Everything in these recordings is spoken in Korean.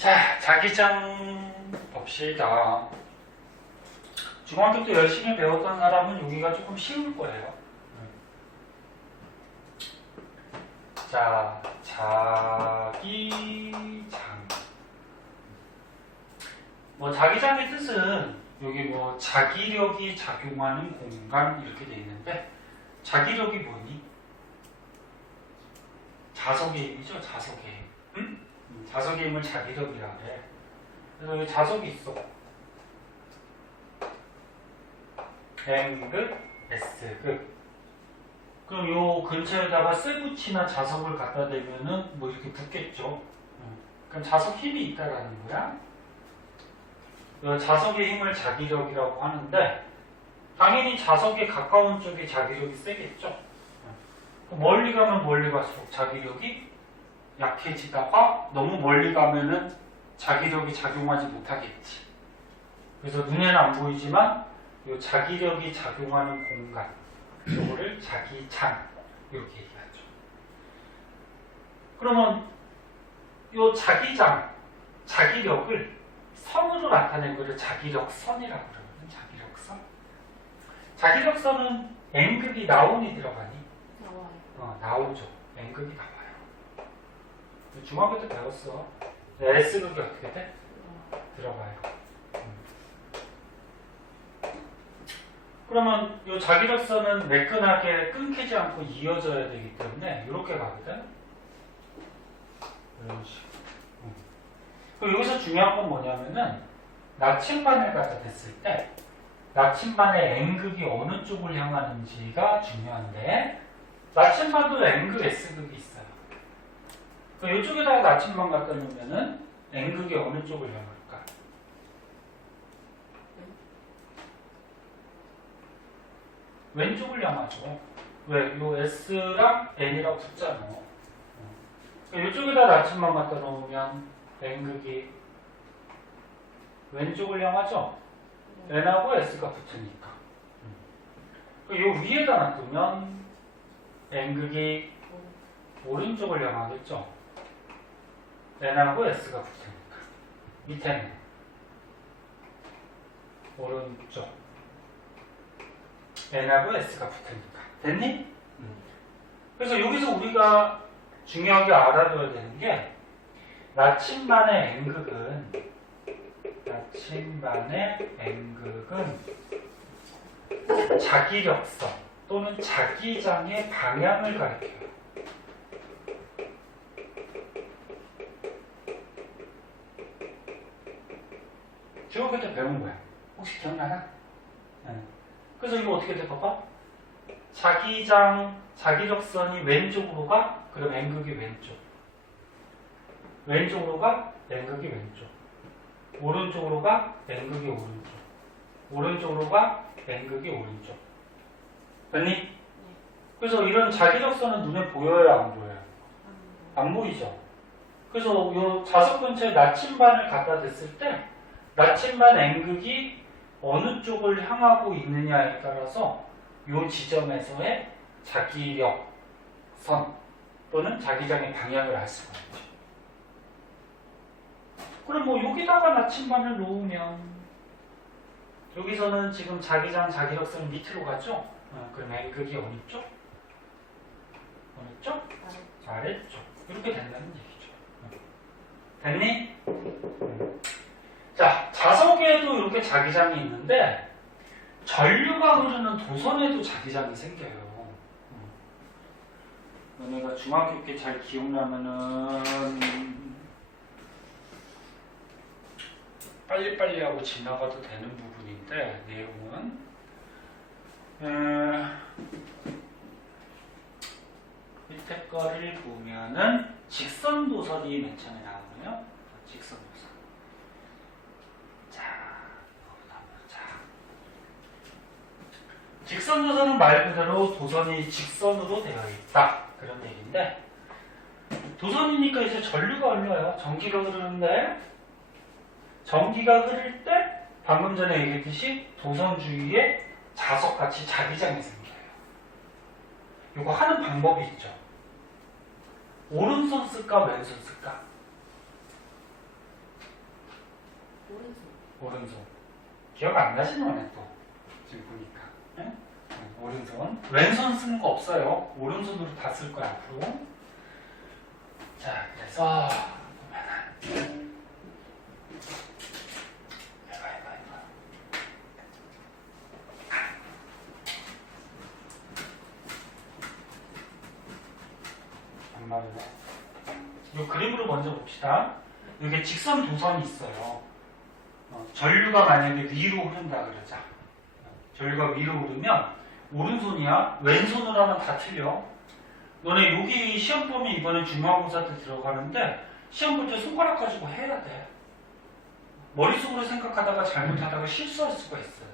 자, 자기장 봅시다. 중학교 때 열심히 배웠던 사람은 여기가 조금 쉬울 거예요. 자, 자기장. 자기장의 뜻은 여기 자기력이 작용하는 공간 이렇게 돼 있는데, 자기력이 뭐니? 자석의 힘이죠, 자석의 힘. 응? 자석의 힘을 자기력이라 해. 그래서 여기 자석이 있어. M극, S극. 그럼 요 근처에다가 쇠붙이나 자석을 갖다 대면은 이렇게 붙겠죠. 그럼 자석 힘이 있다라는 거야. 자석의 힘을 자기력이라고 하는데, 당연히 자석에 가까운 쪽에 자기력이 세겠죠. 멀리 가면 멀리 갈수록 자기력이 약해지다가 너무 멀리 가면은 자기력이 작용하지 못하겠지. 그래서 눈에는 안 보이지만 이 자기력이 작용하는 공간, 이거를 자기장 이렇게 얘기하죠. 그러면 이 자기장, 자기력을 선으로 나타낸 것을 자기력선이라고 그러거든. 자기력선. 자기력선은 N극이 나오니 들어가니? 나와요. 나오죠. N극이 나와요. 중학교 때 배웠어. S극이 어떻게 돼? 들어가요. 그러면 이 자기력선은 매끈하게 끊기지 않고 이어져야 되기 때문에 이렇게 가거든. 이런 식으로. 그리고 여기서 중요한 건 뭐냐면은 나침반을 갖다 댔을 때 나침반의 N극이 어느 쪽을 향하는지가 중요한데, 나침반도 N극, S극이 있어요. 이쪽에다가 나침반 갖다 놓으면은 N극이 어느 쪽을 향할까? 왼쪽을 향하죠. 왜? 요 S랑 N이랑 붙잖아. 이쪽에다 나침반 갖다 놓으면 N극이 왼쪽을 향하죠? N하고 S가 붙으니까. 요 위에다 놔두면 N극이 오른쪽을 향하겠죠? N하고 S가 붙으니까. 밑에는 오른쪽, N하고 S가 붙으니까. 됐니? 그래서 여기서 우리가 중요하게 알아둬야 되는 게, 나침반의 N극은 자기력선 또는 자기장의 방향을 가리켜요. 중학교 때 배운 거야. 혹시 기억나나? 그래서 이거 어떻게 돼? 봐봐. 자기력선이 왼쪽으로 가? 그럼 N극이 왼쪽. 왼쪽으로 가? N극이 왼쪽. 오른쪽으로 가? N극이 오른쪽. 오른쪽으로 가? N극이 오른쪽. 됐니? 네. 그래서 이런 자기력선은 눈에 보여요, 안 보여요? 안 보이죠? 그래서 이 자석 근처에 나침반을 갖다 댔을 때 나침반 N극이 어느 쪽을 향하고 있느냐에 따라서 이 지점에서의 자기력선 또는 자기장의 방향을 알 수가 있죠. 그럼 여기다가 나침반을 놓으면 여기서는 지금 자기장, 자기력선이 밑으로 가죠? 그럼 N극이 어느 쪽? 어느 쪽? 아래쪽. 이렇게 된다는 얘기죠. 됐니? 자, 자석에도 이렇게 자기장이 있는데 전류가 흐르는 도선에도 자기장이 생겨요. 너네가 중학교 때 잘 기억나면은 빨리빨리 하고 지나가도 되는 부분인데, 내용은 밑에 거를 보면은 직선도선이 맨 처음에 나오네요. 직선도선. 직선도선은 말 그대로 도선이 직선으로 되어 있다, 그런 얘기인데, 도선이니까 이제 전류가 흘러요. 전기가 흐르는데, 전기가 흐를 때 방금 전에 얘기했듯이 도선 주위에 자석같이 자기장이 생겨요. 이거 하는 방법이 있죠. 오른손 쓸까 왼손 쓸까? 오른손. 기억 안 나시는 또 지금 보니까. 네? 오른손. 왼손 쓰는 거 없어요. 오른손으로 다 쓸 거야 앞으로. 자, 그래서 보면은 이 그림으로 먼저 봅시다. 이게 직선 도선이 있어요. 전류가 만약에 위로 흐른다 그러자. 전류가 위로 흐르면 오른손이야. 왼손으로 하면 다 틀려. 너네 여기 시험 보면 이번에 중간고사 때 들어가는데 시험 볼 때 손가락 가지고 해야 돼. 머릿속으로 생각하다가 잘못하다가 실수할 수가 있어요.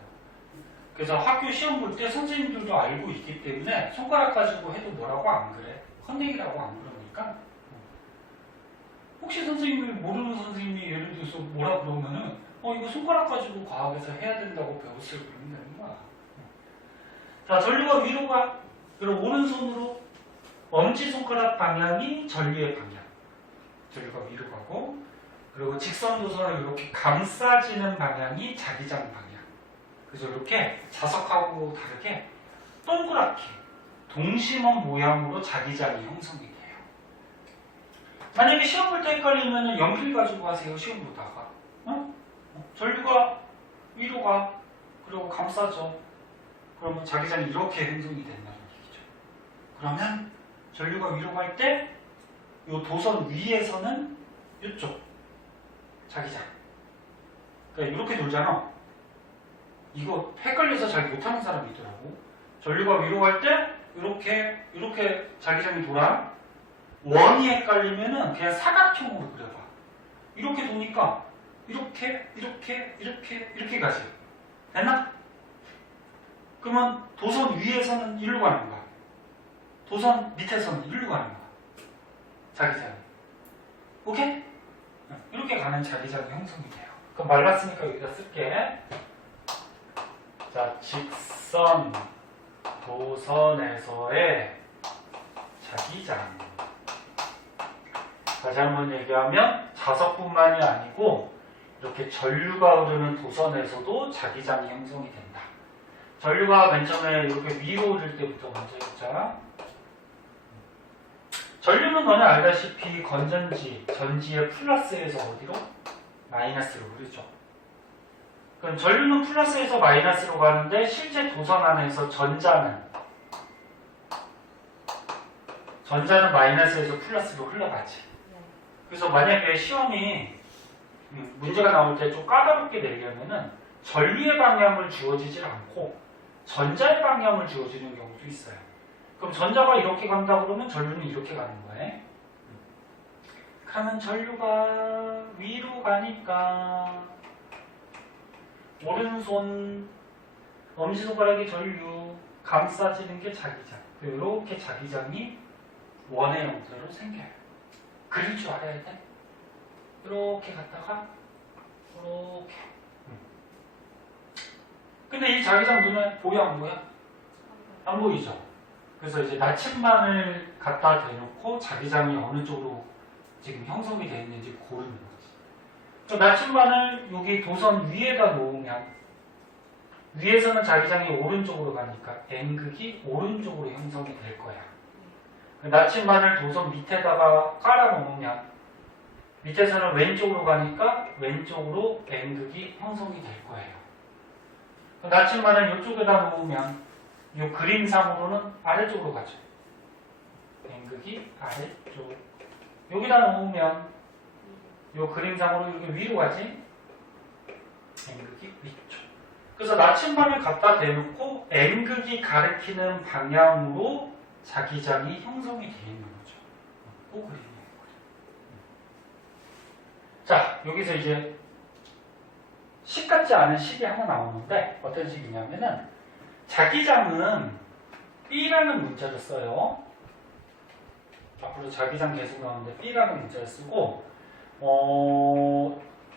그래서 학교 시험 볼 때 선생님들도 알고 있기 때문에 손가락 가지고 해도 뭐라고 안 그래. 헛내기라고 안 그러니까. 혹시 선생님이 모르는 선생님이 예를 들어서 뭐라 그러면은 이거 손가락 가지고 과학에서 해야 된다고 배웠을 그러면 되는 거야. 자, 전류가 위로 가. 그리고 오른손으로 엄지손가락 방향이 전류의 방향. 전류가 위로 가고, 그리고 직선도선을 이렇게 감싸지는 방향이 자기장 방향. 그래서 이렇게 자석하고 다르게 동그랗게 동심원 모양으로 자기장이 형성이 돼요. 만약에 시험 볼 때 헷갈리면 연필 가지고 하세요. 시험 보다가. 전류가 위로 가. 그리고 감싸죠. 그러면 자기장이 이렇게 형성이 된다는 얘기죠. 그러면 전류가 위로 갈 때 이 도선 위에서는 이쪽 자기장. 그러니까 이렇게 돌잖아. 이거 헷갈려서 잘 못하는 사람이 있더라고. 전류가 위로 갈 때 이렇게 자기장이 돌아. 원이 헷갈리면은 그냥 사각형으로 그려봐. 이렇게 도니까 이렇게 가지. 됐나? 그러면 도선 위에서는 이리로 가는 거야. 도선 밑에서는 이리로 가는 거야. 자기장이. 오케이? 이렇게 가는 자기장이 형성이 돼요. 그럼 말랐으니까 여기다 쓸게. 자, 직선 도선에서의 자기장. 다시 한번 얘기하면 자석뿐만이 아니고 이렇게 전류가 흐르는 도선에서도 자기장이 형성이 된다. 전류가 맨 처음에 이렇게 위로 흐를 때부터 먼저 해보자. 전류는 너네 알다시피 건전지, 전지의 플러스에서 어디로? 마이너스로 흐르죠. 그럼 전류는 플러스에서 마이너스로 가는데 실제 도선 안에서 전자는 마이너스에서 플러스로 흘러가지. 그래서 만약에 시험이 문제가 나올 때 좀 까다롭게 내려면은 전류의 방향을 주어지질 않고 전자의 방향을 주어지는 경우도 있어요. 그럼 전자가 이렇게 간다 그러면 전류는 이렇게 가는 거예요. 그러면 전류가 위로 가니까 오른손 엄지손가락이 전류 감싸지는 게 자기장. 이렇게 자기장이 원의 형태로 생겨요. 그릴 줄 알아야 돼. 이렇게 갔다가 이렇게. 근데 이 자기장 눈에 보여 안 보여? 안 보이죠? 그래서 이제 나침반을 갖다 대놓고 자기장이 어느 쪽으로 지금 형성이 되어 있는지 고르는 거지. 나침반을 여기 도선 위에다 놓으면 위에서는 자기장이 오른쪽으로 가니까 N극이 오른쪽으로 형성이 될 거야. 나침반을 도선 밑에다가 깔아 놓으면 밑에서는 왼쪽으로 가니까 왼쪽으로 N극이 형성이 될 거예요. 나침반을 이쪽에다 놓으면 이 그림상으로는 아래쪽으로 가죠. N극이 아래쪽. 여기다 놓으면 이 그림상으로 이렇게 위로 가지. N극이 위쪽. 그래서 나침반을 갖다 대놓고 N극이 가리키는 방향으로 자기장이 형성이 되어 있는 거죠. 그 그림이에요. 자, 여기서 이제 식 같지 않은 식이 하나 나오는데 어떤 식이냐면은 자기장은 B라는 문자를 써요. 앞으로 자기장 계속 나오는데 B라는 문자를 쓰고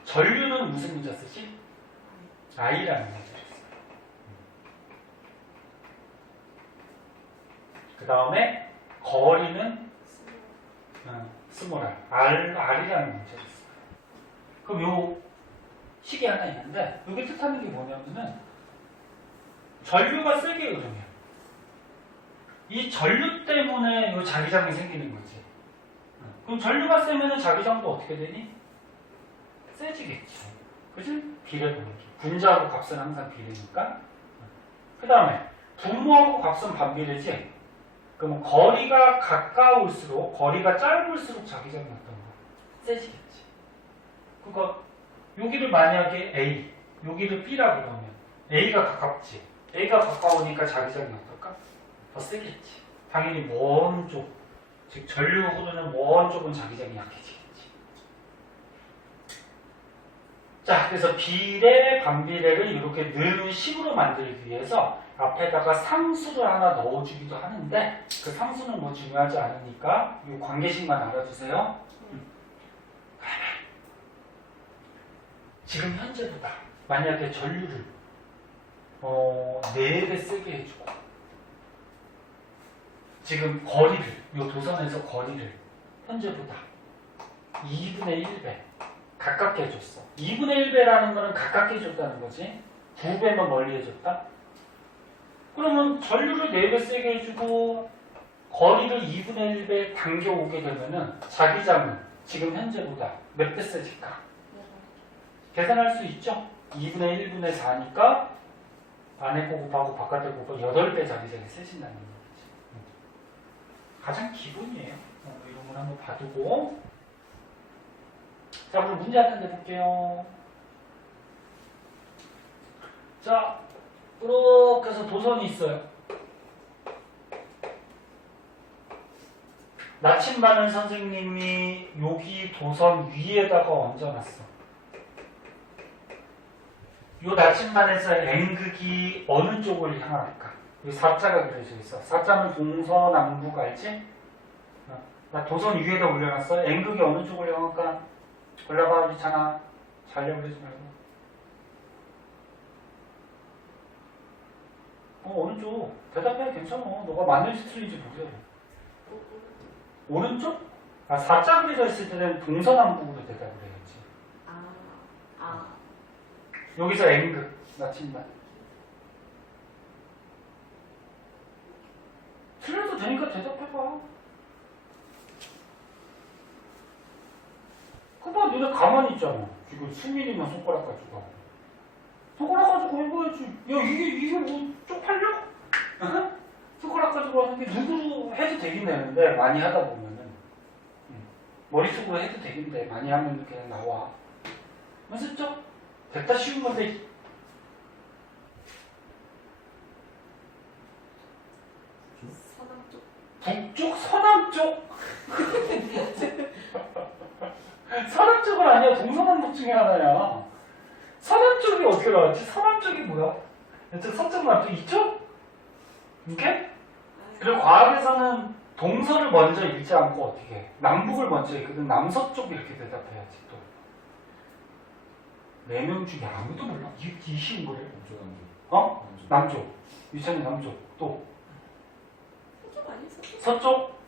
전류는 무슨 문자 쓰지? I라는 문자를 써요. 그 다음에 거리는 스몰 R, R이라는 문자를 써요. 그럼 요 식이 하나 있는데 여기 뜻하는 게 뭐냐면은 전류가 세게 흐르면 이 전류 때문에 이 자기장이 생기는 거지. 그럼 전류가 세면은 자기장도 어떻게 되니? 세지겠지. 그지? 비례 분기. 분자하고 값은 항상 비례니까. 그 다음에 분모하고 값은 반비례지. 그럼 거리가 가까울수록, 거리가 짧을수록 자기장이 어떤 거? 세지겠지. 그거 여기를 만약에 A, 여기를 B라 그러면 A가 가깝지. A가 가까우니까 자기장이 어떨까? 더 세겠지. 당연히 먼 쪽, 즉 전류 흐르는 먼 쪽은 자기장이 약해지겠지. 자, 그래서 비례, 반비례를 이렇게 넣는 식으로 만들기 위해서 앞에다가 상수를 하나 넣어주기도 하는데 그 상수는 뭐 중요하지 않으니까 이 관계식만 알아두세요. 지금 현재보다 만약에 전류를 4배 세게 해주고 지금 거리를, 이 도선에서 거리를 현재보다 2분의 1배 가깝게 해줬어. 2분의 1배라는 거는 가깝게 해줬다는 거지. 2배만 멀리 해줬다? 그러면 전류를 4배 세게 해주고 거리를 2분의 1배 당겨오게 되면은 자기장은 지금 현재보다 몇 배 세질까? 계산할 수 있죠? 2분의 1분의 4니까 안에 거 곱하고 바깥에 곱하고 8배 자기장이 세진다는 거지. 가장 기본이에요. 이런 걸 한번 봐두고. 자, 그럼 문제 한 번 내볼게요. 자, 이렇게 해서 도선이 있어요. 나침반을 선생님이 여기 도선 위에다가 얹어놨어. 이 나침반에서 N극이 어느 쪽을 향할까? 여기 사자가 그려져 있어. 사자는 동서남북 알지? 나 도선 위에다 올려놨어. N극이 어느 쪽을 향할까? 골라봐, 귀찮아. 잘려 그러지 말고. 어느 쪽? 대답해, 괜찮아. 너가 맞는지 틀린지 모르겠어. 오른쪽? 아, 사자 그려져 있을 때는 동서남북으로 대답을 해야지. 여기서 N극, 나침반. 틀려도 되니까 대답해봐. 그봐, 너네 가만히 있잖아. 지금 수민이만 손가락 가지고 하고. 손가락 가지고 해봐야지. 야, 이게 뭐 쪽팔려? 손가락 가지고 하는 게 누구로 해도 되긴 되는데, 많이 하다 보면은. 머릿속으로 해도 되긴 돼. 많이 하면 그냥 나와. 맞았죠? 됐다 쉬운 건데. 서남쪽. 북쪽? 서남쪽? 서남쪽은 아니야. 동서남북 중에 하나야. 서남쪽이 어떻게 나왔지? 서남쪽이 뭐야? 이쪽 서쪽 남쪽 이쪽? 이렇게? 그리고 과학에서는 동서를 먼저 읽지 않고 어떻게 해? 남북을 먼저 읽거든. 남서쪽 이렇게 대답해야지 또. 4명 중에 아무도 몰라. 이 쉬운 거래. 남쪽. 유찬이 남쪽. 또. 서쪽 아니야? 서쪽? 서쪽?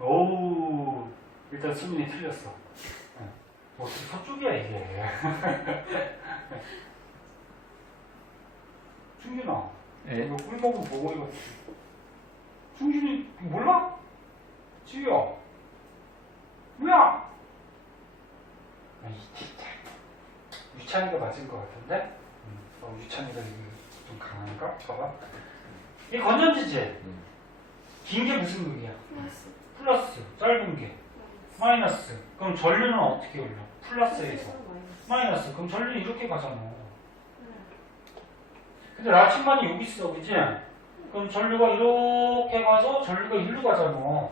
오, 일단 수민이 틀렸어. 어떻게 서쪽이야 이게. 충준아, 이거 꿀먹은 보고 이거. 충준이 몰라? 지우야, 뭐야? 진짜. 유찬이가 맞은 것 같은데? 유찬이가 좀 강한가? 봐봐. 이 건전지지? 긴 게 무슨 극이야? 플러스. 짧은 게 마이너스. 그럼 전류는 어떻게 올려? 플러스에서 마이너스. 그럼 전류는 이렇게 가잖아. 근데 나침반이 여기 있어, 그지? 그럼 전류가 이렇게 가서 전류가 일로 가잖아.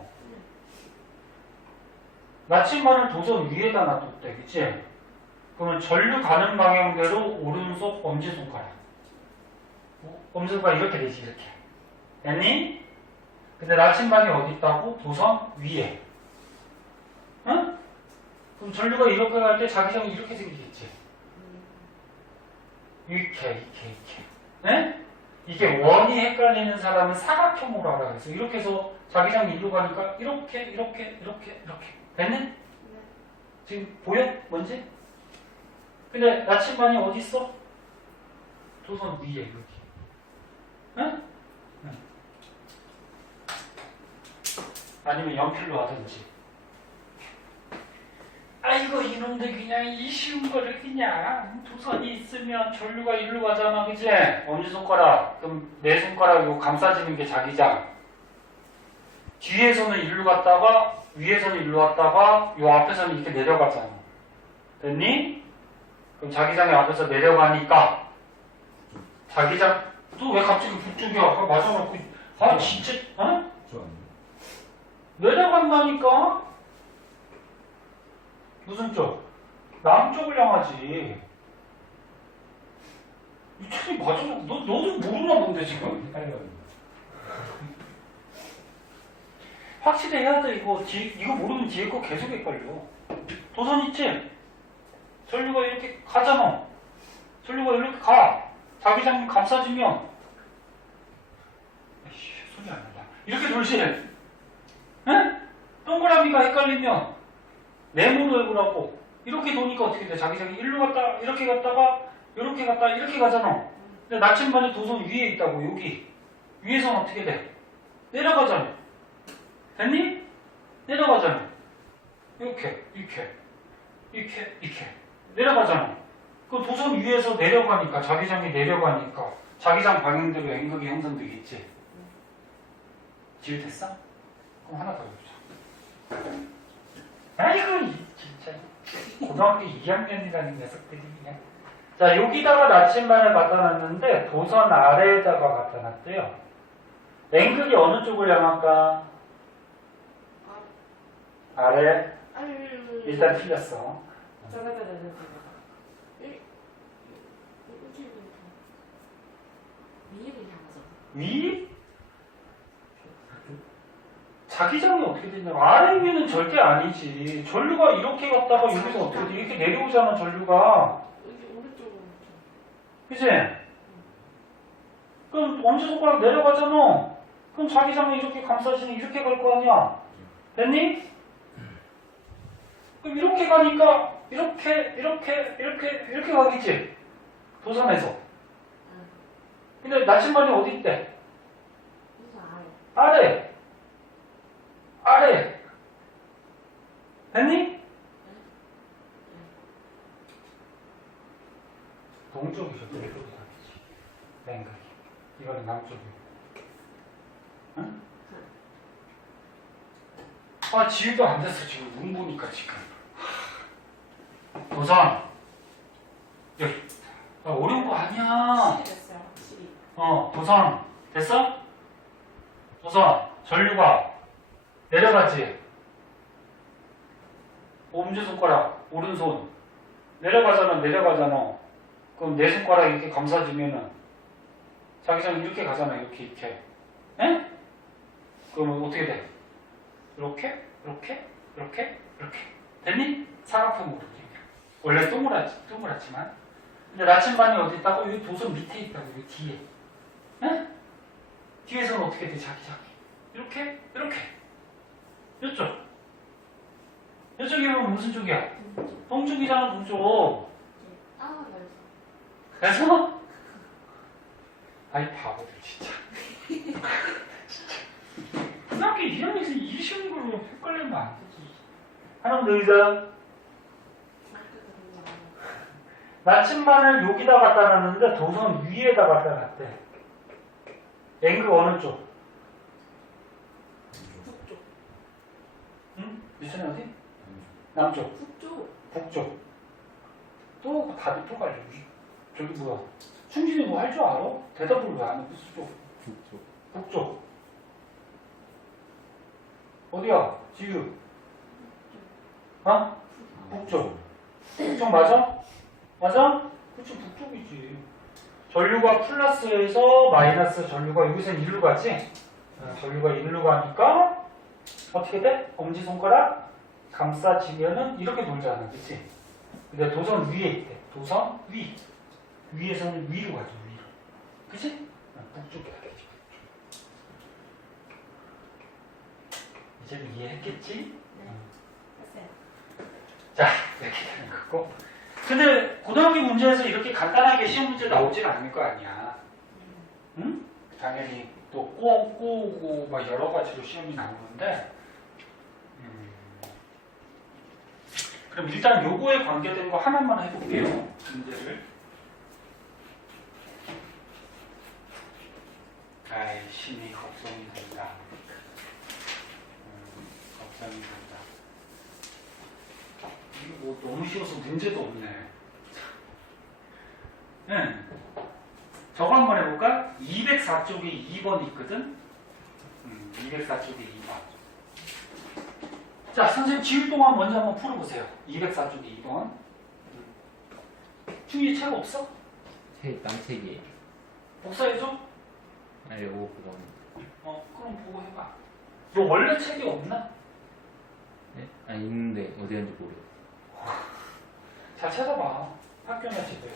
나침반을 도선 위에다 놔뒀대, 그치? 그러면 전류 가는 방향대로 오른손 엄지손가락. 엄지손가락 이렇게 되지, 이렇게. 됐니? 근데 나침반이 어디 있다고? 도선 위에. 응? 그럼 전류가 이렇게 갈 때 자기장이 이렇게 생기겠지? 이렇게. 네? 이게 원이 헷갈리는 사람은 사각형으로 하라 그래서 이렇게 해서 자기장이 일로 가니까 이렇게. 됐네? 지금 보여? 뭔지? 근데 나침반이 어디 있어? 도선 위에 여기. 응? 응. 아니면 연필로 하든지. 아이고 이놈들 그냥 이 쉬운 거를 그냥 도선이 있으면 전류가 일로 가잖아, 그치? 엄지손가락. 그럼 내 손가락 요 감싸지는 게 자기장. 뒤에서는 일로 갔다가 위에서는 일로 갔다가 요 앞에서는 이렇게 내려가잖아. 됐니? 그럼 자기장이 앞에서 내려가니까 자기장 또 왜 갑자기 북쪽이야? 아까 맞아놓고 아 진짜 어? 내려간다니까? 무슨 쪽? 남쪽을 향하지. 이 차이 맞아놓고 너도 모르나 본데 지금? 확실히 해야 돼. 이거 모르면 뒤에 거 계속 헷갈려. 도선 있지? 전류가 이렇게 가잖아. 전류가 이렇게 가. 자기장 감싸지면 에이씨, 손이 안 난다. 이렇게 돌지. 응? 동그라미가 헷갈리면 네모로 해보라고. 이렇게 도니까 어떻게 돼? 자기장이 일로 갔다 이렇게 갔다가 이렇게 갔다 이렇게 가잖아. 근데 나침반이 도선 위에 있다고. 여기 위에서는 어떻게 돼? 내려가잖아. 됐니? 내려가잖아. 이렇게 내려가잖아. 그 도선 위에서 내려가니까 자기장이 내려가니까 자기장 방향대로 N극이 형성되겠지. 지읒했어? 그럼 하나 더 해보자. 아이고 진짜 고등학교 2학년이라는 녀석들이 그냥. 자 여기다가 나침반을 갖다 놨는데 도선 아래에다가 갖다 놨대요. N극이 어느 쪽을 향할까? 아래. 일단 틀렸어. 위? 자기장이 어떻게 되냐고. 아래 위는 절대 아니지. 전류가 이렇게 갔다가 여기서 어떻게 돼? 이렇게 내려오잖아 전류가. 그치? 그럼 엄지손가락 내려가잖아. 그럼 자기장이 이렇게 감싸지니 이렇게 갈 거 아니야. 됐니? 그럼 이렇게 가니까 이렇게 가겠지. 도선에서. 근데 나침반이 어디 있대? 아래. 됐니? 동쪽이죠. 동쪽이 가겠지. 맹각이. 이거는 남쪽이고. 응? 아 지우도 안 됐어 지금. 눈 보니까 지금. 도선. 여기. 어려운 거 아니야. 도선. 됐어? 도선. 전류가 내려가지. 엄지손가락, 오른손. 내려가잖아. 그럼 내 손가락 이렇게 감싸지면은 자기장 이렇게 가잖아. 이렇게. 에? 그러면 어떻게 돼? 이렇게. 됐니? 사각형으로. 원래 동그랗지만. 근데 나침반이 어디 있다고? 여기 도선 밑에 있다고. 여기 뒤에. 에? 뒤에서는 어떻게 돼? 자기장이. 이렇게. 이쪽이면 무슨 쪽이야? 동쪽이잖아, 동쪽. 그래서? 아이, 바보들, 진짜. 고등학교 2학년에서 이 쉬운 걸로 헷갈리면 안 되지. 하나만 더 의자. 나침반을 여기다 갖다 놨는데 도선 위에다 갖다 놨대. N극 어느 쪽? 북쪽. 응? 미선이 어디? 남쪽. 북쪽. 또 답이 또 갈려. 저기 뭐야? 충진이 뭐 할 줄 알아? 대답을 왜 안 해? 무슨 쪽? 북쪽. 어디야? 지유. 어? 북쪽. 북쪽 맞아? 그치, 북쪽이지. 전류가 플러스에서 마이너스 전류가 여기서 일로 가지? 전류가 일로 가니까 어떻게 돼? 엄지손가락 감싸지면은 이렇게 돌잖아. 그치? 근데 도선 위에 있대. 도선 위. 위에서는 위로 가죠. 위로. 그치? 북쪽이야. 이제 이해했겠지? 네. 했어요. 자. 그거. 근데 고등학교 문제에서 이렇게 간단하게 시험 문제 나오진 않을 거 아니야. 응? 당연히 또 꼬우고 막 여러 가지로 시험이 나오는데 그럼 일단 요거에 관계된 거 하나만 해볼게요. 문제를. 아이, 심히 걱정이 된다. 걱정이 된다. 이거 뭐 너무 쉬워서 문제도 없네. 응. 저거 한번 해볼까? 204쪽에 2번 있거든? 204쪽에 2번. 자, 선생님 지울 동안 먼저 한번 풀어보세요. 204쪽에 2번. 중에 책 없어? 딴책이에요. 복사해줘? 아니, 요거 보고. 그럼 보고 해봐. 너 원래 책이 없나? 네? 아, 있는데 어디 갔는지 모르겠어요. 잘 찾아봐. 학교나 집에.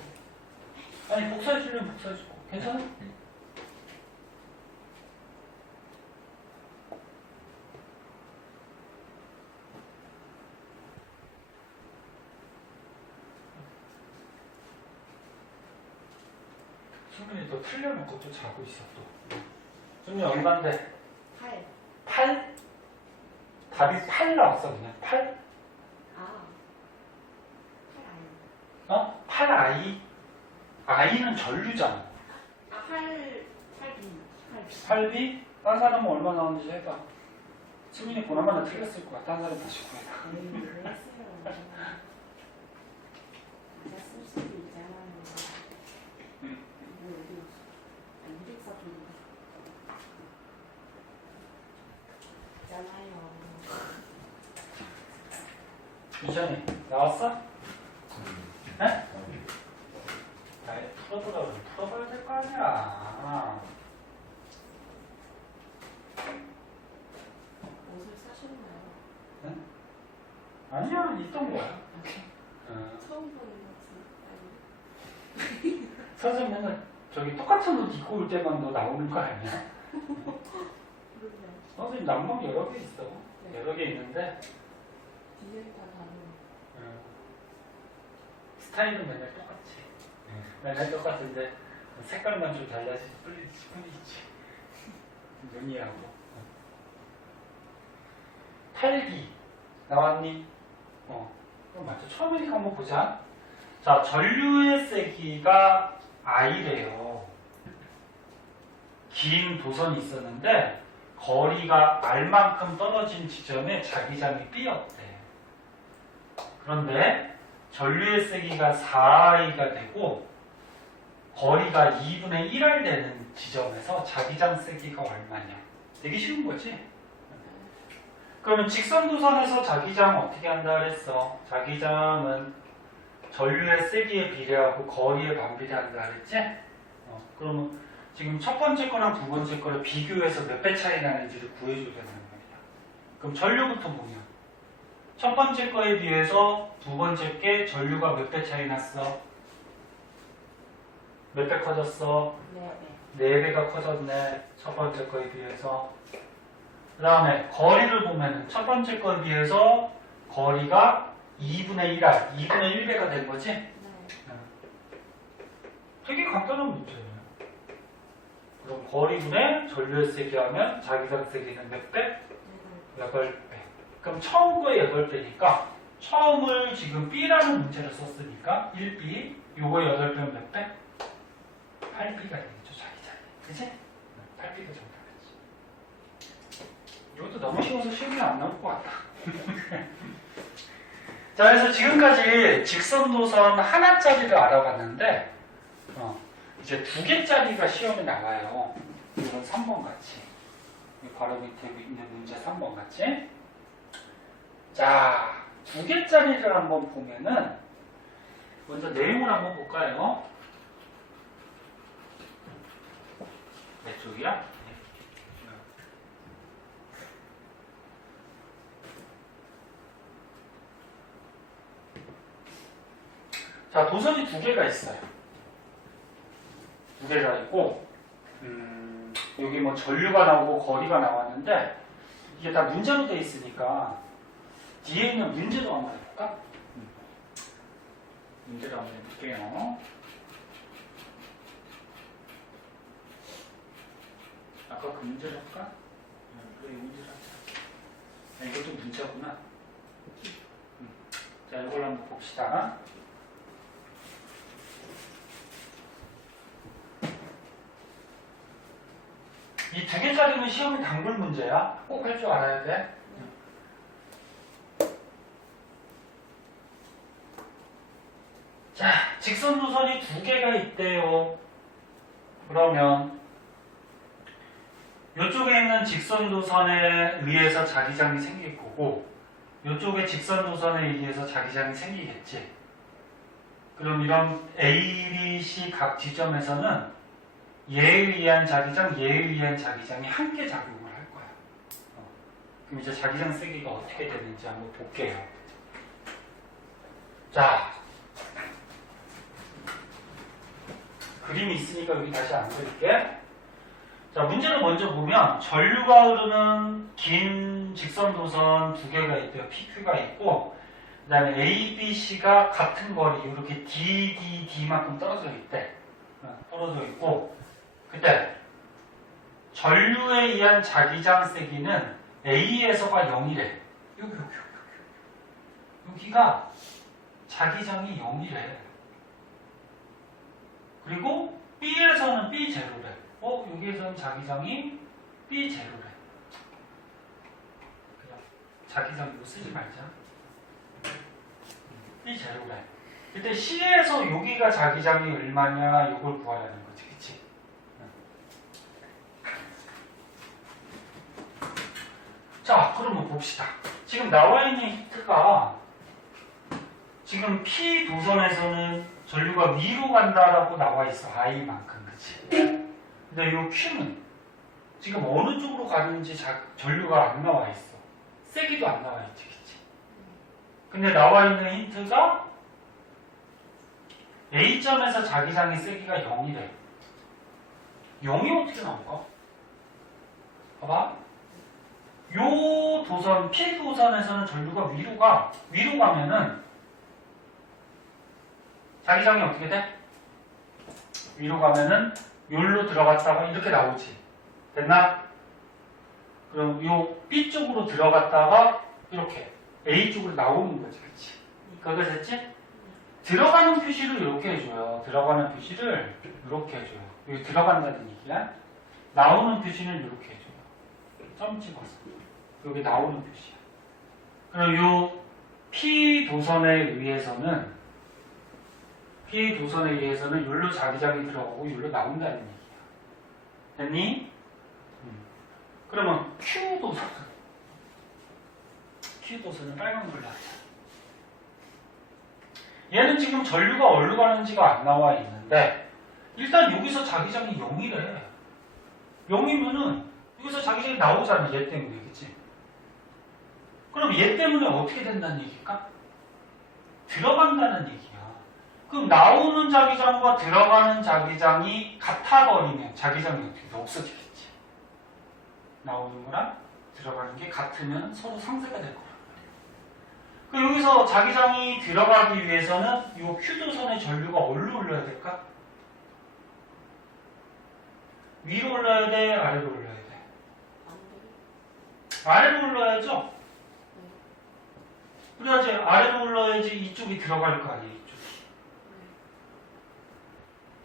아니, 복사해주려면 복사해주고. 괜찮아? 수민이 너 틀려놓고 또 자고 있어 또. 수민이 얼마인데? 8. 8? 답이 8 나왔어 그냥 8? 아. 8 아니에요. 8i? i는 전류잖아. 아, 8B. 8b? 딴 사람은 얼마 나오는지 해봐. 수민이 보나마나 틀렸을 거야. 딴 사람 다시 구해라. 왜 했어요? 맞아 쓸 수도 있잖아요. 뭐 어디 갔어? 204도 있잖아요. 유찬이 나왔어? 네? 아이 풀어보라 그러면 풀어봐야 될 거 아니야. 옷을 사셨나요? 응? 아니야 있던 거야. 처음 보는 것 같은데. 선생님은 저기 똑같은 옷 입고 올 때만 너 나오는 거 아니야? 그러면 선생님 난방 여러 개 있어. 네. 여러 개 있는데 디자인 다 다른. 스타일은 맨날 똑같지. 맨날 똑같은데 색깔만 좀 달라질 뿐이지. 눈이하고. 8B 나왔니? 그럼 맞죠. 처음이니까 한번 보자. 자, 전류의 세기가 I래요. 긴 도선이 있었는데 거리가 R만큼 떨어진 지점에 자기장이 B였대. 그런데 전류의 세기가 4I가 되고 거리가 2분의 1R 되는 지점에서 자기장 세기가 얼마냐. 되게 쉬운 거지? 그러면 직선도선에서 자기장 어떻게 한다 그랬어? 자기장은 전류의 세기에 비례하고 거리에 반비례한다 그랬지? 그러면 지금 첫 번째 거랑 두 번째 거를 비교해서 몇 배 차이 나는지를 구해줘야 되는 겁니다. 그럼 전류부터 보면 첫 번째 거에 비해서 두 번째 게 전류가 몇 배 차이 났어? 몇 배 커졌어? 네. 4배가 커졌네. 첫 번째 거에 비해서. 그 다음에 거리를 보면 첫 번째 거에 비해서 거리가 2분의 1R, 2분의 1배가 된 거지? 네. 되게 간단한 문제예요. 그럼 거리분의 전류의 세기 하면 자기장 세기는 몇 배? 8배. 그럼 처음 거에 8배니까 처음을 지금 B라는 문제를 썼으니까 1B, 요거의 8배면 몇 배? 8B가 되겠죠, 자기장. 그치? 8B가 정답이지. 이것도 너무 쉬워서 시험이 안 나올 것 같다. 자, 그래서 지금까지 직선도선 하나짜리를 알아봤는데 이제 2개짜리가 시험에 나와요. 이건 3번 같이. 바로 밑에 있는 문제 3번 같이. 자, 2개짜리를 한번 보면은 먼저 내용을 한번 볼까요? 몇 쪽이야? 자, 도선이 2개가 있어요. 2개가 있고, 여기 뭐 전류가 나오고 거리가 나왔는데, 이게 다 문제로 돼 있으니까, 뒤에 있는 문제도 한번 해볼까? 문제를 한번 해볼게요. 아까 그 문제를 할까? 그래, 이 문제를 하자. 이것도 문제구나. 자, 이걸 한번 봅시다. 이 두 개짜리는 시험에 단골 문제야. 꼭 할 줄 알아야 돼. 자, 직선 노선이 두 개가 있대요. 그러면 이쪽에 있는 직선 노선에 의해서 자기장이 생길 거고 이쪽에 직선 노선에 의해서 자기장이 생기겠지. 그럼 이런 A, B, C 각 지점에서는 얘에 의한 자기장, 얘에 의한 자기장이 함께 작용을 할 거야. 그럼 이제 자기장 세기가 어떻게 되는지 한번 볼게요. 자, 그림이 있으니까 여기 다시 안 그릴게. 자, 문제를 먼저 보면 전류가 흐르는 긴 직선 도선 두 개가 있대요. PQ가 있고 그 다음에 A, B, C가 같은 거리 이렇게 D, D, D만큼 떨어져 있대. 떨어져 있고 그때 전류에 의한 자기장 세기는 A에서가 0이래. 여기가 자기장이 0이래. 그리고 B에서는 B0래. 여기에서는 자기장이 B0래. 그냥 자기장 이거 쓰지 말자. B0래. 그때 C에서 여기가 자기장이 얼마냐 이걸 구하라는 거지. 그치? 자, 그러면 봅시다. 지금 나와 있는 히트가 지금 P 도선에서는 전류가 위로 간다라고 나와 있어. I만큼. 그치? 근데 이 Q는 지금 어느 쪽으로 가는지 전류가 안 나와 있어. 세기도 안 나와 있지. 그치? 근데 나와 있는 힌트가 A점에서 자기장의 세기가 0이래. 0이 어떻게 나올까? 봐봐. 요 도선, P 도선에서는 전류가 위로 가면은 자기장이 어떻게 돼? 위로 가면은 요로 들어갔다가 이렇게 나오지. 됐나? 그럼 요 B 쪽으로 들어갔다가 이렇게 A 쪽으로 나오는 거지. 그치? 그거 됐지? 들어가는 표시를 이렇게 해줘요. 들어가는 표시를 이렇게 해줘요. 여기 들어간다는 얘기야. 나오는 표시는 이렇게 해줘요. 점 찍어서. 여기 나오는 표시야. 그럼 요 P 도선에 의해서는 여기로 자기장이 들어가고 여기로 나온다는 얘기야. 됐니? 그러면 Q 도선은 빨간 걸로 하자. 얘는 지금 전류가 어디로 가는지가 안 나와 있는데 일단 여기서 자기장이 0이래. 0이면은 여기서 자기장이 나오잖아. 얘 때문에. 그치? 그럼 얘 때문에 어떻게 된다는 얘기일까? 들어간다는 얘기야. 그럼 나오는 자기장과 들어가는 자기장이 같아버리면 자기장이 어떻게 돼? 없어지겠지. 나오는 거랑 들어가는 게 같으면 서로 상쇄가 될 거란 말이야. 그럼 여기서 자기장이 들어가기 위해서는 이 Q도선의 전류가 어디로 올려야 될까? 위로 올려야 돼? 아래로 올려야 돼? 아래로 올려야죠? 그래야지 아래로 올라야지 이쪽이 들어갈 거 아니에요. 이쪽이.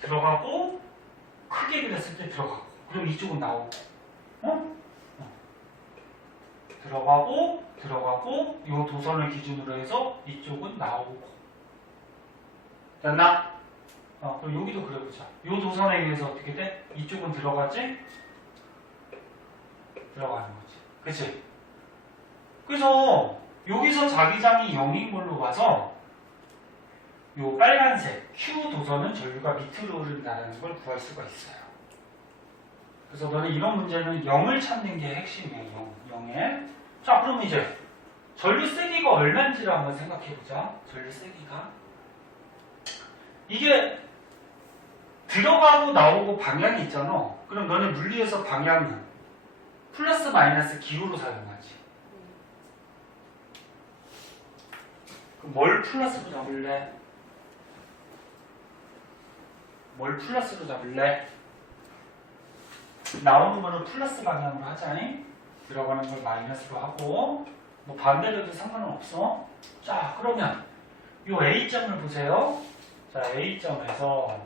들어가고 크게 그렸을 때 들어가고 그럼 이쪽은 나오고 들어가고 이 도선을 기준으로 해서 이쪽은 나오고 됐나? 그럼 여기도 그려보자. 이 도선에 의해서 어떻게 돼? 이쪽은 들어가지? 들어가는 거지. 그치? 그래서 여기서 자기장이 0인 걸로 봐서 요 빨간색 Q 도선은 전류가 밑으로 흐른다는 걸 구할 수가 있어요. 그래서 너는 이런 문제는 0을 찾는 게 핵심이에요. 0에. 자, 그럼 이제 전류 세기가 얼마인지를 한번 생각해보자. 전류 세기가. 이게 들어가고 나오고 방향이 있잖아. 그럼 너네 물리에서 방향은 플러스 마이너스 기호로 사용하지. 그럼 뭘 플러스로 잡을래? 뭘 플러스로 잡을래? 나오는 거를 플러스 방향으로 하자니? 들어가는 걸 마이너스로 하고 뭐 반대로 해도 상관은 없어. 자, 그러면 요 A점을 보세요. 자, A점에서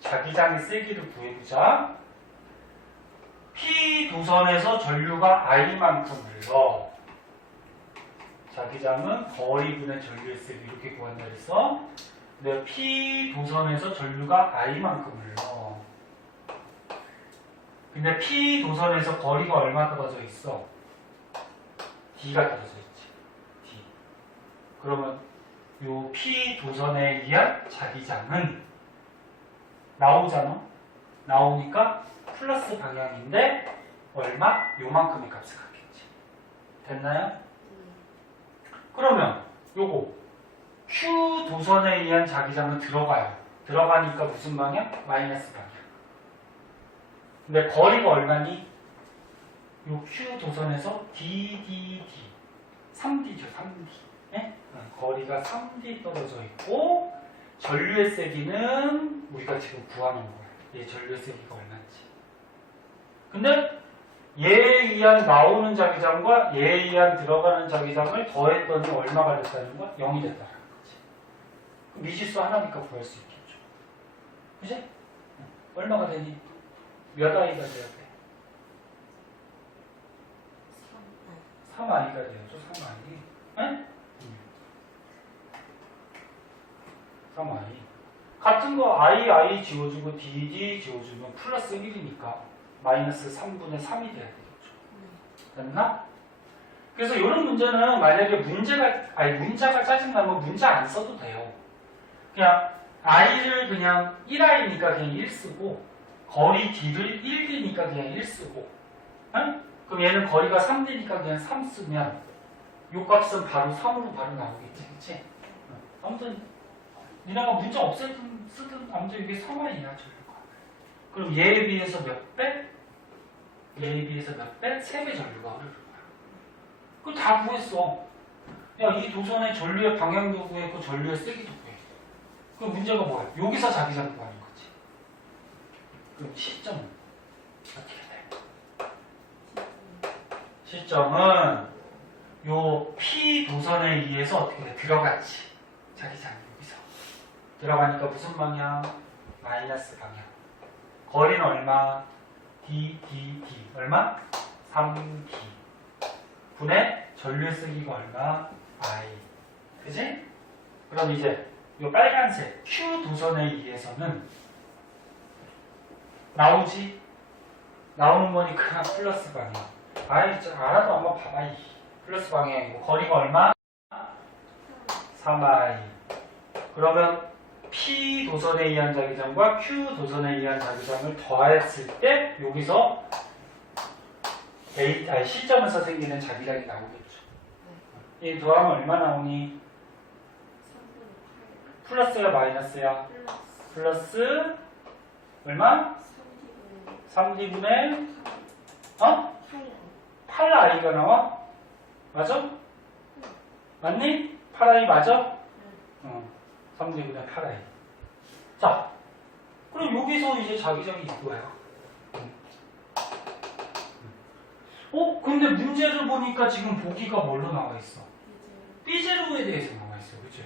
자기장의 세기를 구해보자. P 도선에서 전류가 I만큼 흘러. 자기장은 거리분의 전류의 세기 이렇게 구한다 그랬어. 근데 P 도선에서 전류가 I만큼 흘러. 근데 P 도선에서 거리가 얼마 떨어져 있어? D가 떨어져 있지. D. 그러면 요 P 도선에 의한 자기장은 나오잖아. 나오니까 플러스 방향인데 얼마? 요만큼의 값을 갖겠지. 됐나요? 그러면 요거 Q 도선에 의한 자기장은 들어가요. 들어가니까 무슨 방향? 마이너스 방향. 근데 거리가 얼마니? 요 Q 도선에서 D 3D죠. 3D. 네? 거리가 3D 떨어져 있고 전류의 세기는 우리가 지금 구하는 거야. 얘 전류의 세기가 얼마인지. 근데 얘에 의한 나오는 자기장과 얘에 의한 들어가는 자기장을 더했더니 얼마가 됐다는 거야? 0이 됐다는 거지. 그럼 미지수 하나니까 구할 수 있겠죠. 그지? 얼마가 되니? 몇 I가 돼야 돼? 3I가 되죠. 3I. 네? 3I. 같은 거 I 지워주고 D 지워주면 플러스 1이니까 마이너스 3분의 3이 돼야 되겠죠. 됐나? 그래서 이런 문제는 만약에 문자가 짜증나면 문자 안 써도 돼요. 그냥 I를 그냥 1I니까 그냥 1 쓰고 거리 D를 1D니까 그냥 1 쓰고 응? 그럼 얘는 거리가 3D니까 그냥 3 쓰면 요 값은 바로 3으로 바로 나오겠지. 그치? 아무튼 니네가 문자 없애든 쓰든 아무튼 이게 3I야 전류가. 그럼 얘에 비해서 몇 배? 얘에 비해서 몇 배? 3배 전류가 흐르는 거야. 그거 다 구했어. 야, 이 도선의 전류의 방향도 구했고 전류의 세기도 구했어. 그 문제가 뭐야? 여기서 자기장 구하는 거지. 그럼 시점은 어떻게 돼? 시점은 요 P 도선에 의해서 어떻게 돼? 들어갔지. 자기장이 여기서. 들어가니까 무슨 방향? 마이너스 방향. 거리는 얼마? D. 얼마? 3D. 분의 전류의 세기가 얼마? I. 그지? 그럼 이제 이 빨간색 Q 도선에 의해서는 나오지? 나오는 거니까 플러스 방향. 아이, 알아도 한번 봐봐. 플러스 방향이고 거리가 얼마? 3I. 그러면 P 도선에 의한 자기장과 Q 도선에 의한 자기장을 더했을 때 여기서 C점에서 생기는 자기장이 나오겠죠. 이 더하면 얼마 나오니? 플러스야 마이너스야? 플러스 얼마? 3D분의 8I가 나와? 맞아? 맞니? 8I 맞아? 3D분의 8I. 자, 그럼 여기서 이제 자기장이 이거예요. 근데 문제를 보니까 지금 보기가 뭘로 나와 있어? B제로에 대해서 나와 있어. 그치?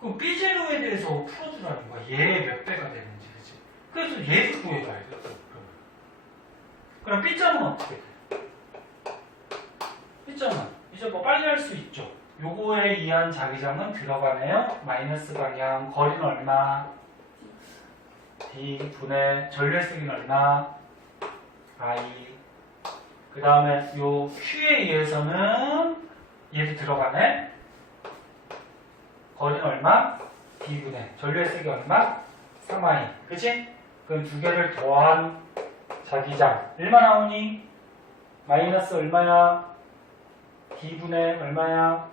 그럼 B제로에 대해서 풀어주라는 거야. 얘 몇 배가 되는지. 그치? 그래서 얘를 구해봐야 돼. 그럼 B점은 어떻게 돼? B점은 이제 뭐 빨리 할 수 있죠. 요거에 의한 자기장은 들어가네요. 마이너스 방향. 거리는 얼마? D 분의 전류의 세기는 얼마? I. 그 다음에 요 Q에 의해서는 얘도 들어가네. 거리는 얼마? D분의 전류의 세기 얼마? 3I. 그치? 그럼 두 개를 더한 자기장 얼마 나오니? 마이너스 얼마야? D분의 얼마야?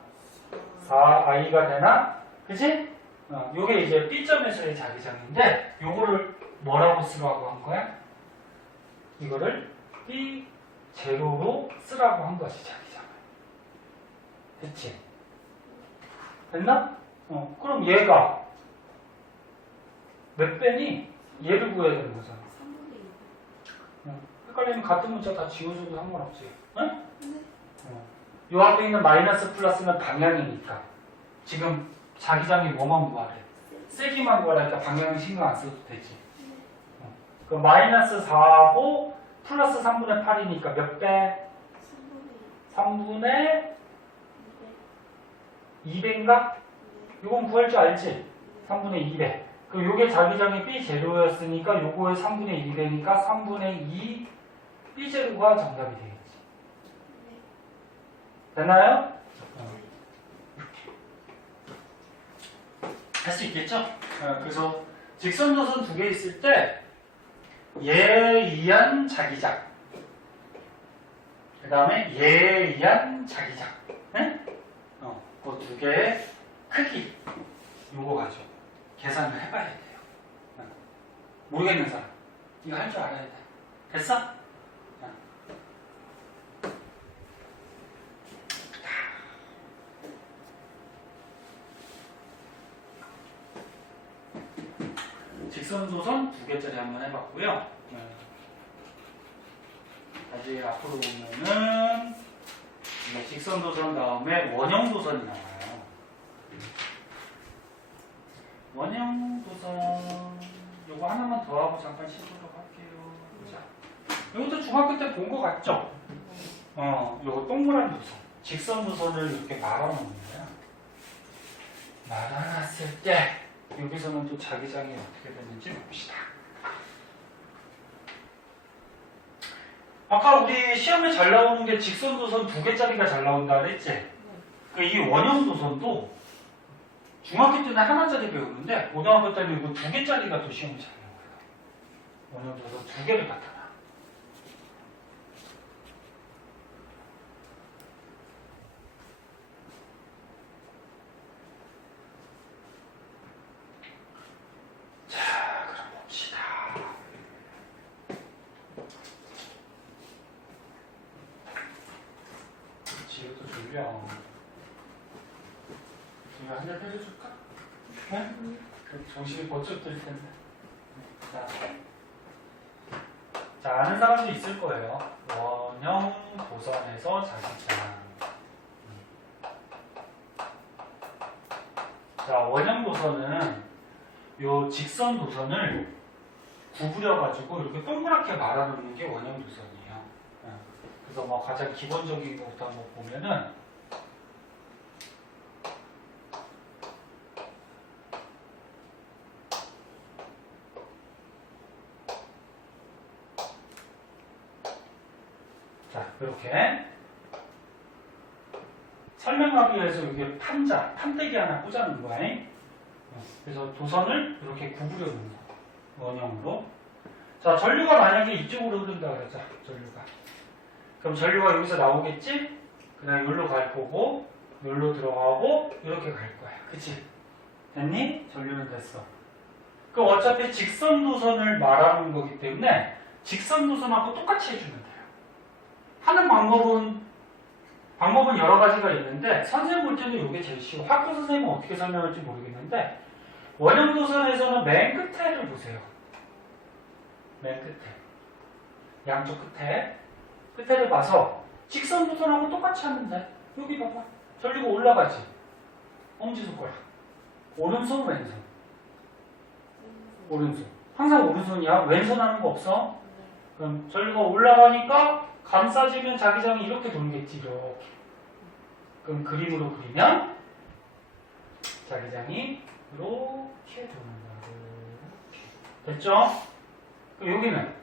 4I가 되나? 그치? 요게 이제 B점에서의 자기장인데 요거를 뭐라고 쓰라고 한 거야? 이거를 B0로 쓰라고 한 것이 자기장을. 됐지? 됐나? 그럼 얘가 몇 배니? 얘를 구해야 되는 거잖아. 3분의 2. 헷갈리면 같은 문자 다 지워줘도 상관없지. 응? 네. 요 앞에 있는 마이너스 플러스는 방향이니까. 지금 자기장이 뭐만 구하래? 세기만 구하라니까 방향은 신경 안 써도 되지. 그 마이너스 4하고 플러스 3분의 8이니까 몇 배? 3분의 200인가? 이건 구할 줄 알지? 3분의 200. 그럼 요게 자기장이 B0였으니까 요거의 3분의 2배니까 3분의 2 B0가 정답이 되겠지. 됐나요? 할 수 있겠죠? 그래서 직선도선 두 개 있을 때 얘에 의한 자기장, 그 다음에 얘에 의한 자기장, 네? 그 두 개의 크기, 요거 가지고 계산을 해봐야 돼요. 모르겠는 사람 이거 할 줄 알아야 돼. 됐어? 직선도선 두 개짜리 한번 해봤고요. 다시 앞으로 보면은 직선도선 다음에 원형도선이 나와요. 원형도선 요거 하나만 더 하고 잠깐 쉬도록 할게요. 자, 이것도 중학교 때 본 거 같죠? 요거 동그란 도선, 직선도선을 이렇게 말아놓는 거야. 말아놨을 때 여기서는 또 자기장이 어떻게 되는지 봅시다. 아까 우리 시험에 잘 나오는 게 직선도선 두 개짜리가 잘 나온다 그랬지? 이 원형도선도 중학교 때는 하나짜리 배우는데 고등학교 때는 이거 두 개짜리가 또 시험에 잘 나와요. 원형도선 두 개를 갖다 놔. 자, 그럼 봅시다. 그렇지, 이것도 졸려. 이거 한 잔 해줘줄까? 네? 그럼 정신이 번쩍 들 텐데. 자, 아는 사람도 있을 거예요. 원형 도선에서 자기장. 자, 원형 도선은 요 직선 도선을 구부려가지고 이렇게 동그랗게 말아놓는 게 원형 도선이에요. 그래서 뭐 가장 기본적인 것부터 한번 보면은 자, 이렇게 설명하기 위해서 이게 판때기 하나 꽂아놓은 거야. 그래서 도선을 이렇게 구부려 놓는 거, 원형으로. 자, 전류가 만약에 이쪽으로 흐른다 그러자, 전류가. 그럼 전류가 여기서 나오겠지? 그다음에 여기로 갈 거고, 여기로 들어가고, 이렇게 갈 거야. 그치? 됐니? 전류는 됐어. 그럼 어차피 직선 도선을 말하는 거기 때문에 직선 도선하고 똑같이 해주면 돼요. 하는 방법은 여러 가지가 있는데 선생님 볼 때는 이게 제일 쉬워. 학교 선생님은 어떻게 설명할지 모르겠는데 원형 도선에서는 맨 끝에를 보세요. 맨 끝에. 양쪽 끝에를 봐서 직선 도선하고 똑같이 하면 돼. 여기 봐봐. 전류가 올라가지. 엄지손가락. 오른손, 왼손. 오른손. 항상 오른손이야. 왼손 하는 거 없어. 그럼 전류가 올라가니까 감싸지면 자기장이 이렇게 돌겠지. 이렇게. 그럼 그림으로 그리면 자기장이 이렇게 도는 거야. 됐죠? 그럼 여기는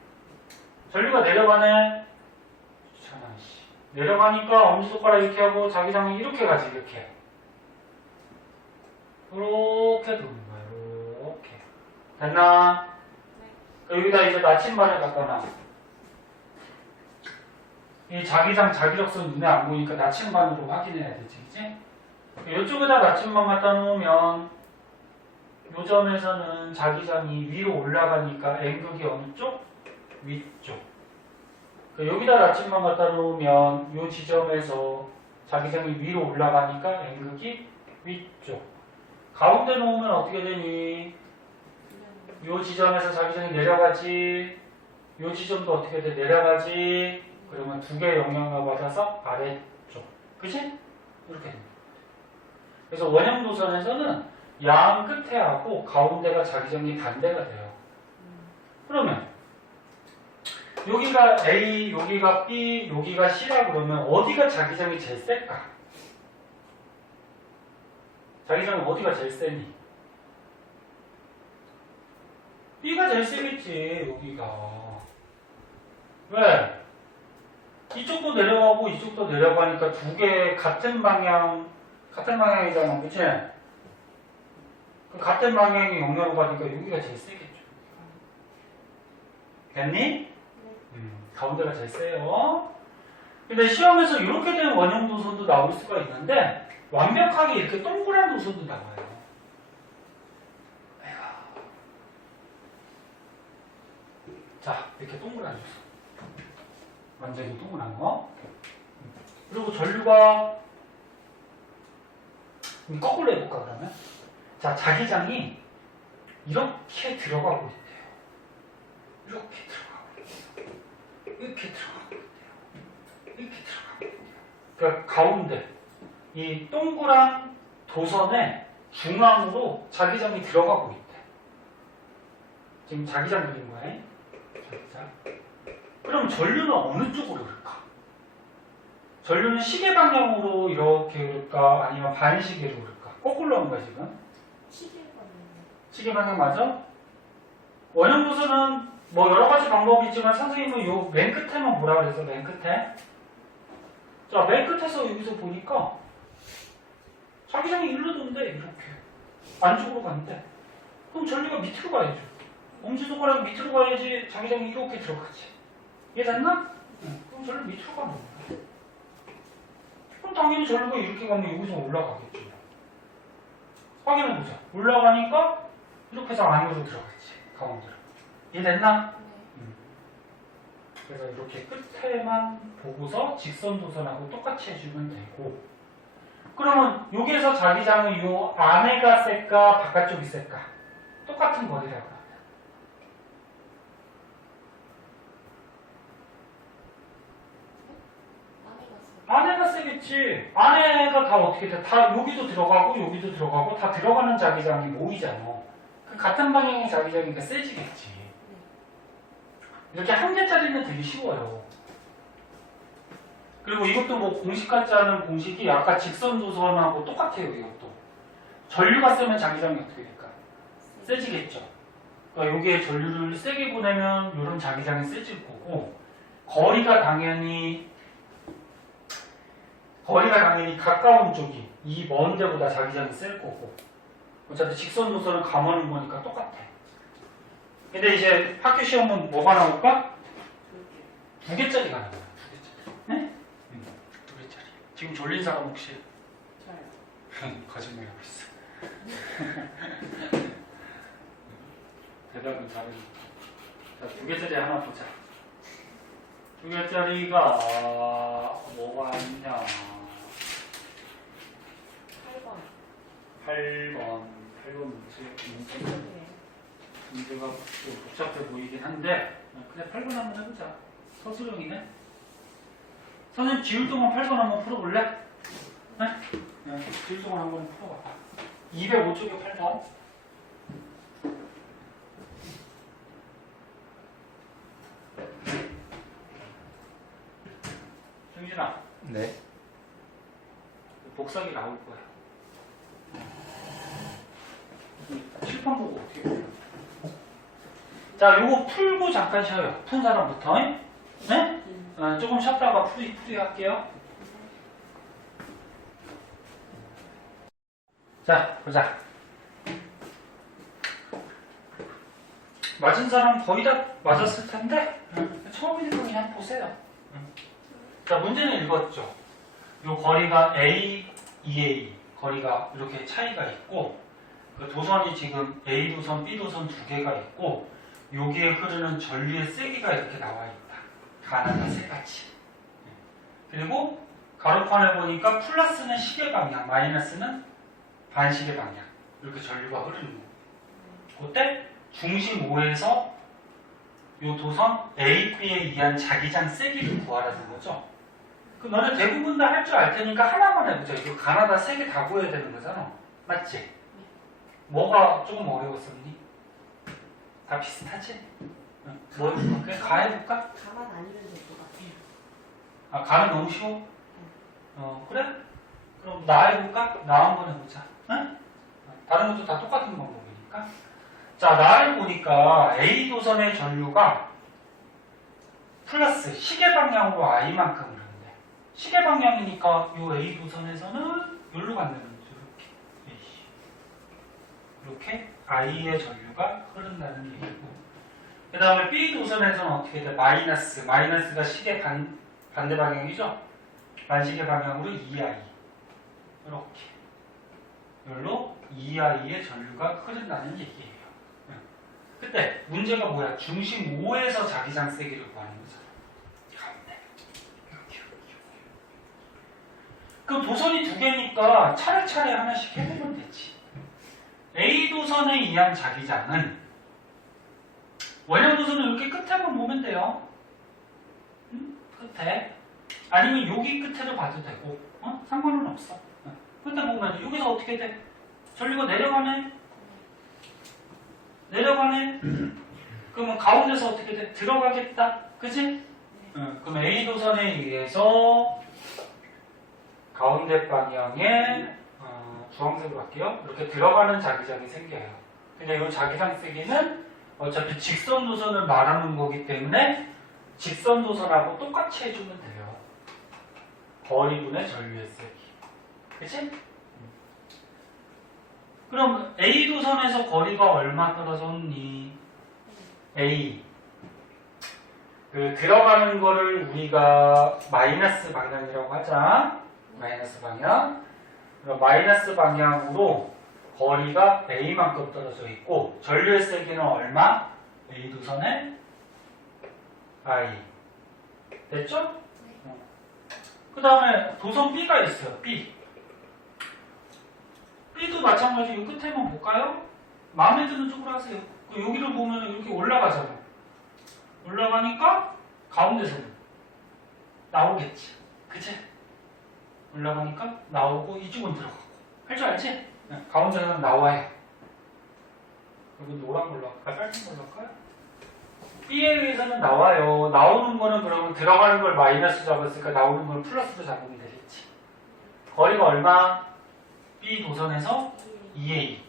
전류가 내려가네. 내려가니까 엄지손가락 이렇게 하고 자기장이 이렇게 가지. 이렇게 도는 거야. 이렇게. 됐나? 여기다 이제 나침반을 갖다 놔. 이 자기장, 자기력선 눈에 안 보이니까 나침반으로 확인해야 되지, 그치? 이쪽에다 나침반 갖다 놓으면 요 점에서는 자기장이 위로 올라가니까 N극이 어느 쪽? 위쪽. 여기다 나침반 갖다 놓으면 요 지점에서 자기장이 위로 올라가니까 N극이 위쪽. 가운데 놓으면 어떻게 되니? 요 지점에서 자기장이 내려가지. 요 지점도 어떻게 돼? 내려가지. 그러면 두 개의 영향을 받아서 아래쪽. 그치? 이렇게 됩니다. 그래서 원형 도선에서는 양 끝에 하고 가운데가 자기장이 반대가 돼요. 그러면 여기가 A, 여기가 B, 여기가 C라 그러면 어디가 자기장이 제일 셀까? 자기장은 어디가 제일 세니? B가 제일 세겠지, 여기가. 왜? 이쪽도 내려가고 이쪽도 내려가니까 두 개 같은 방향이잖아, 그치? 같은 방향이 영향을 받으니까 여기가 제일 세겠죠. 됐니? 가운데가 제일 세요. 근데 시험에서 이렇게 된 원형 도선도 나올 수가 있는데 완벽하게 이렇게 동그란 도선도 나와요. 자, 이렇게 동그란 도선. 완전히 동그란 거. 그리고 전류가 거꾸로 해볼까 그러면? 자, 자기장이 이렇게 들어가고 있대요. 이렇게 들어가고 있어요. 이렇게 들어가고 있대요. 이렇게 들어가고 있대요. 그러니까 가운데 이 동그란 도선의 중앙으로 자기장이 들어가고 있대. 지금 자기장 그린 거야. 자기장. 그럼 전류는 어느 쪽으로 흐를까? 전류는 시계 방향으로 이렇게 흐를까? 아니면 반시계로 흐를까? 거꾸로 한 거야 지금. 시계 방향 맞아? 원형 도선은 뭐 여러 가지 방법이 있지만 선생님은 요 맨 끝에만 뭐라 그랬어? 맨 끝에? 자, 맨 끝에서 여기서 보니까 자기장이 일로 돈대 이렇게 안쪽으로 간대. 그럼 전류가 밑으로 가야죠. 엄지손가락이 밑으로 가야지 자기장이 이렇게 들어가지. 이해됐나? 응. 그럼 전류 밑으로 가는 거야. 그럼 당연히 전류가 이렇게 가면 여기서 올라가겠죠. 확인해보자. 올라가니까 이렇게 해서 안으로 들어갔지. 가운데로. 이해됐나? 그래서 이렇게 끝에만 보고서 직선 도선하고 똑같이 해주면 되고, 그러면 여기에서 자기장은 요 안에가 셀까 바깥쪽이 셀까? 똑같은 거리라고 합니다. 안에가 세겠지. 안에가 다 어떻게 돼? 다 여기도 들어가고 여기도 들어가고 다 들어가는 자기장이 모이잖아. 같은 방향의 자기장이니까 세지겠지. 이렇게 한 개짜리는 되게 쉬워요. 그리고 이것도 뭐 공식 같지 않은 공식이 아까 직선 도선하고 똑같아요. 이것도. 전류가 세면 자기장이 어떻게 될까? 세지겠죠. 그러니까 여기에 전류를 세게 보내면 이런 자기장이 세질 거고, 거리가 당연히 가까운 쪽이 이 먼 데보다 자기장이 셀 거고, 어차피 직선 도선은 감하는 거니까 똑같아. 근데 이제 학교 시험은 뭐가 나올까? 두 개짜리가 나와요. 두 개짜리. 네? 두 개짜리. 지금 졸린 사람 혹시? 저요. 거짓말하고 있어. 대답은 잘해줘. 자, 두 개짜리 하나 보자. 두 개짜리가 뭐가 있냐? 8번 문제가 좀 복잡해 보이긴 한데 그냥 8번 한번 해보자. 서술형이네. 선생님 지울 동안 8번 한번 풀어볼래? 네? 네, 지울 동안 한번 풀어봐봐. 205쪽에 8번. 정진아. 네. 복사기 나올 거야. 칠판 보고 어떻게 해요? 자, 요거 풀고 잠깐 쉬어요. 푼 사람부터. 네? 조금 쉬었다가 풀이 할게요. 자, 보자. 맞은 사람 거의 다 맞았을 텐데, 처음이니까 그냥 보세요. 자, 문제는 읽었죠. 요 거리가 A, EA, 거리가 이렇게 차이가 있고, 그 도선이 지금 A 도선, B 도선 두 개가 있고, 여기에 흐르는 전류의 세기가 이렇게 나와 있다. 가나다 세 가지. 그리고 가로판에 보니까 플러스는 시계 방향, 마이너스는 반시계 방향. 이렇게 전류가 흐르는 거. 그때 중심 O에서 요 도선 A, B에 의한 자기장 세기를 구하라는 거죠. 그 너네 대부분 다 할 줄 알 테니까 하나만 해보자. 이거 가나다 3개 다 구해야 되는 거잖아. 맞지? 뭐가 조금 어려웠었니? 다 비슷하지? 응. 뭐 그냥 가 해볼까? 가만 아니면 될 것 같아요. 아, 가는 너무 쉬워? 그래? 그럼 나 해볼까? 나 한번 해보자. 응? 다른 것도 다 똑같은 방법이니까. 자, 나를 보니까 A 도선의 전류가 플러스 시계 방향으로 I만큼 흐르는데, 시계 방향이니까 이 A 도선에서는 여기로 간다는 거죠. 이렇게 I의 전류가 흐른다는 얘기고, 그 다음에 B 도선에서는 어떻게 돼? 마이너스가 시계 반대 방향이죠? 반시계 방향으로 2I. 이렇게. 여기로 2I의 전류가 흐른다는 얘기예요. 근데 문제가 뭐야? 중심 O에서 자기장 세기를 구하는 거잖아. 가운데. 이렇게. 그럼 도선이 2개니까 차례차례 하나씩 해보면 되지. A 도선에 의한 자기장은 원형 도선은 이렇게 끝에만 보면 돼요. 끝에. 아니면 여기 끝에를 봐도 되고, 상관은 없어. 끝에 보면 여기서 어떻게 돼? 전류가 내려가네? 그러면 가운데서 어떻게 돼? 들어가겠다. 그치? 그럼 A 도선에 의해서 가운데 방향에 주황색으로 할게요. 이렇게 들어가는 자기장이 생겨요. 근데 이 자기장 세기는 어차피 직선 도선을 말하는 거기 때문에 직선 도선하고 똑같이 해주면 돼요. 거리분의 전류의 세기. 그치? 그럼 A 도선에서 거리가 얼마 떨어졌니? A. 그 들어가는 거를 우리가 마이너스 방향이라고 하자. 마이너스 방향. 그럼 마이너스 방향으로 거리가 A만큼 떨어져 있고, 전류의 세기는 얼마? A 도선에 I. 됐죠? 그 다음에 도선 B가 있어요. B. B도 마찬가지. 이 끝에만 볼까요? 마음에 드는 쪽으로 하세요. 여기를 보면 이렇게 올라가잖아. 올라가니까 가운데서 나오겠지. 그치? 올라가니까 나오고 이쪽은 들어가고. 할 줄 알지? 네. 가운데는 나와요. 여기 노란 걸로 할까? 빨간 걸로 할까요? B에 의해서는 나와요. 나오는 거는 그러면 들어가는 걸 마이너스 잡았으니까 나오는 걸 플러스로 잡으면 되겠지. 거리가 얼마? B 도선에서 2A.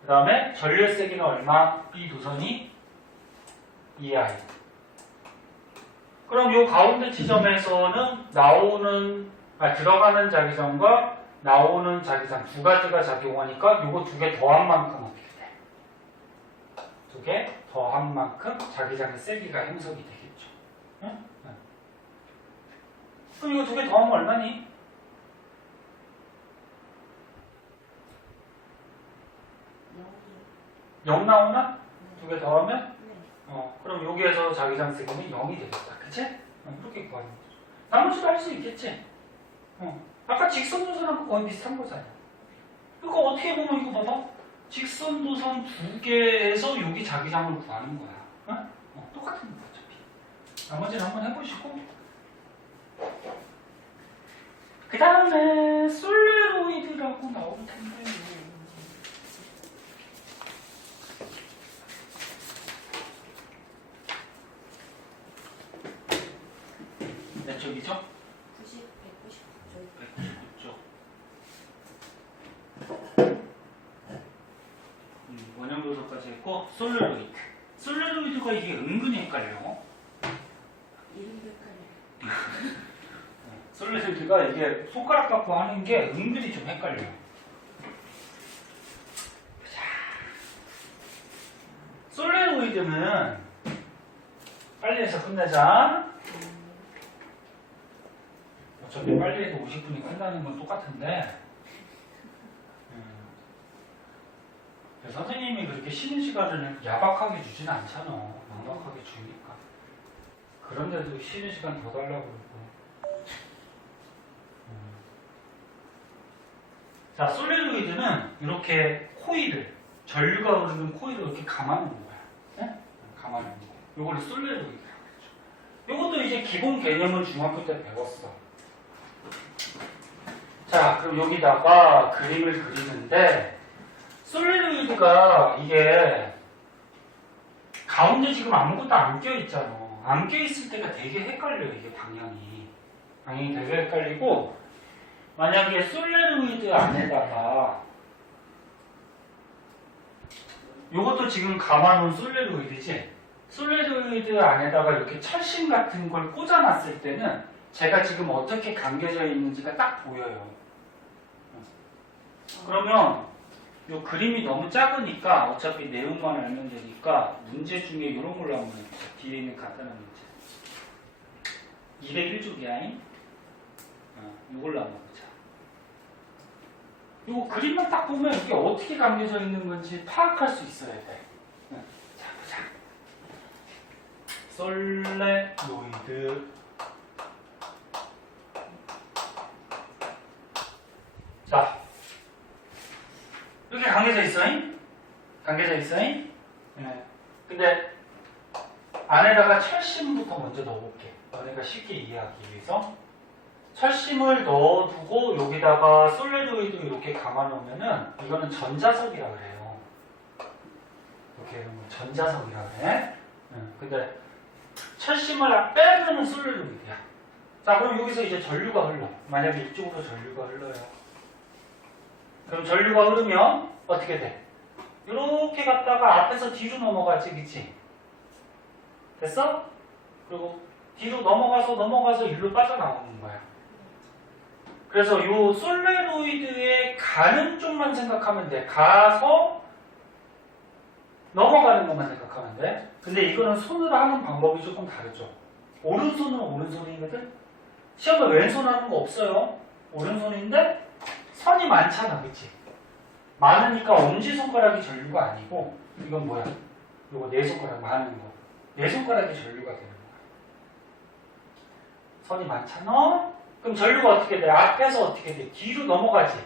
그 다음에 전류의 세기는 얼마? B 도선이 2I. 그럼 이 가운데 지점에서는 들어가는 자기장과 나오는 자기장 두 가지가 작용하니까 요거 2개 더한 만큼 어떻게 돼? 2개 더한 만큼 자기장의 세기가 형성이 되겠죠. 응? 응. 그럼 이거 2개 더하면 얼마니? 0 나오나? 2개 더하면? 그럼 여기에서 자기장 세기는 0이 되겠다. 그치? 이렇게 구하는 거죠. 나머지도 할 수 있겠지? 아까 직선 도선하고 거의 비슷한 거잖아. 이거 어떻게 보면 이거 봐봐. 직선 도선 2개에서 여기 자기장을 구하는 거야. 똑같은 거 어차피. 나머지는 한번 해보시고. 그 다음에 솔레로이드라고 나올 텐데. 몇 쪽이죠? 199쪽. 원형 도선까지 했고, 솔레로이드. 솔레로이드가 이게 은근히 헷갈려. 이름도 헷갈려요. 솔레로이드가 이게 손가락 갖고 하는 게 은근히 좀 헷갈려. 솔레로이드는 빨리 해서 끝내자. 어차피 빨리 해도 50분이 끝나는 건 똑같은데, 선생님이 그렇게 쉬는 시간을 야박하게 주지는 않잖아. 넉넉하게 주니까. 그런데도 쉬는 시간 더 달라고 그러고. 자, 솔레로이드는 이렇게 코일을 전류가 흐르는 코일을 이렇게 감아놓는 거야. 네? 감아놓는 거. 요거를 솔레로이드라고 그러죠. 요것도 이제 기본 개념을 중학교 때 배웠어. 자, 그럼 여기다가 그림을 그리는데 솔레로이드가 이게 가운데 지금 아무것도 안 껴있잖아. 안 껴있을 때가 되게 헷갈려요. 이게 방향이 되게 헷갈리고, 만약에 솔레로이드 안에다가 요것도 지금 감아놓은 솔레로이드지? 솔레로이드 안에다가 이렇게 철심 같은 걸 꽂아놨을 때는 제가 지금 어떻게 감겨져 있는지가 딱 보여요. 그러면 요 그림이 너무 작으니까 어차피 내용만 알면 되니까 문제 중에 이런 걸로 한번 해보자. 뒤에 있는 간단한 문제. 201쪽이야. 이걸로 한번 보자. 요 그림만 딱 보면 이게 어떻게 감겨져 있는 건지 파악할 수 있어야 돼. 자, 보자. 솔레노이드. 자, 이렇게 감겨져 있어잉? 감겨져 있어잉? 네. 근데 안에다가 철심부터 먼저 넣어볼게. 너네가 쉽게 이해하기 위해서. 철심을 넣어두고 여기다가 솔레노이드 이렇게 감아놓으면은 이거는 전자석이라 그래요. 이렇게 전자석이라 그래. 근데 철심을 빼면은 솔레노이드야. 자, 그럼 여기서 이제 전류가 흘러. 만약에 이쪽으로 전류가 흘러요. 그럼 전류가 흐르면 어떻게 돼? 이렇게 갔다가 앞에서 뒤로 넘어가지, 그치? 됐어? 그리고 뒤로 넘어가서 일로 빠져나오는 거야. 그래서 요 솔레노이드에 가는 쪽만 생각하면 돼. 가서 넘어가는 것만 생각하면 돼. 근데 이거는 손으로 하는 방법이 조금 다르죠. 오른손은 오른손이거든? 시험에 왼손 하는 거 없어요. 오른손인데 선이 많잖아, 그치? 많으니까 엄지손가락이 전류가 아니고, 이건 뭐야? 이거 네 손가락 많은 거. 네 손가락이 전류가 되는 거야. 선이 많잖아? 그럼 전류가 어떻게 돼? 앞에서 어떻게 돼? 뒤로 넘어가지.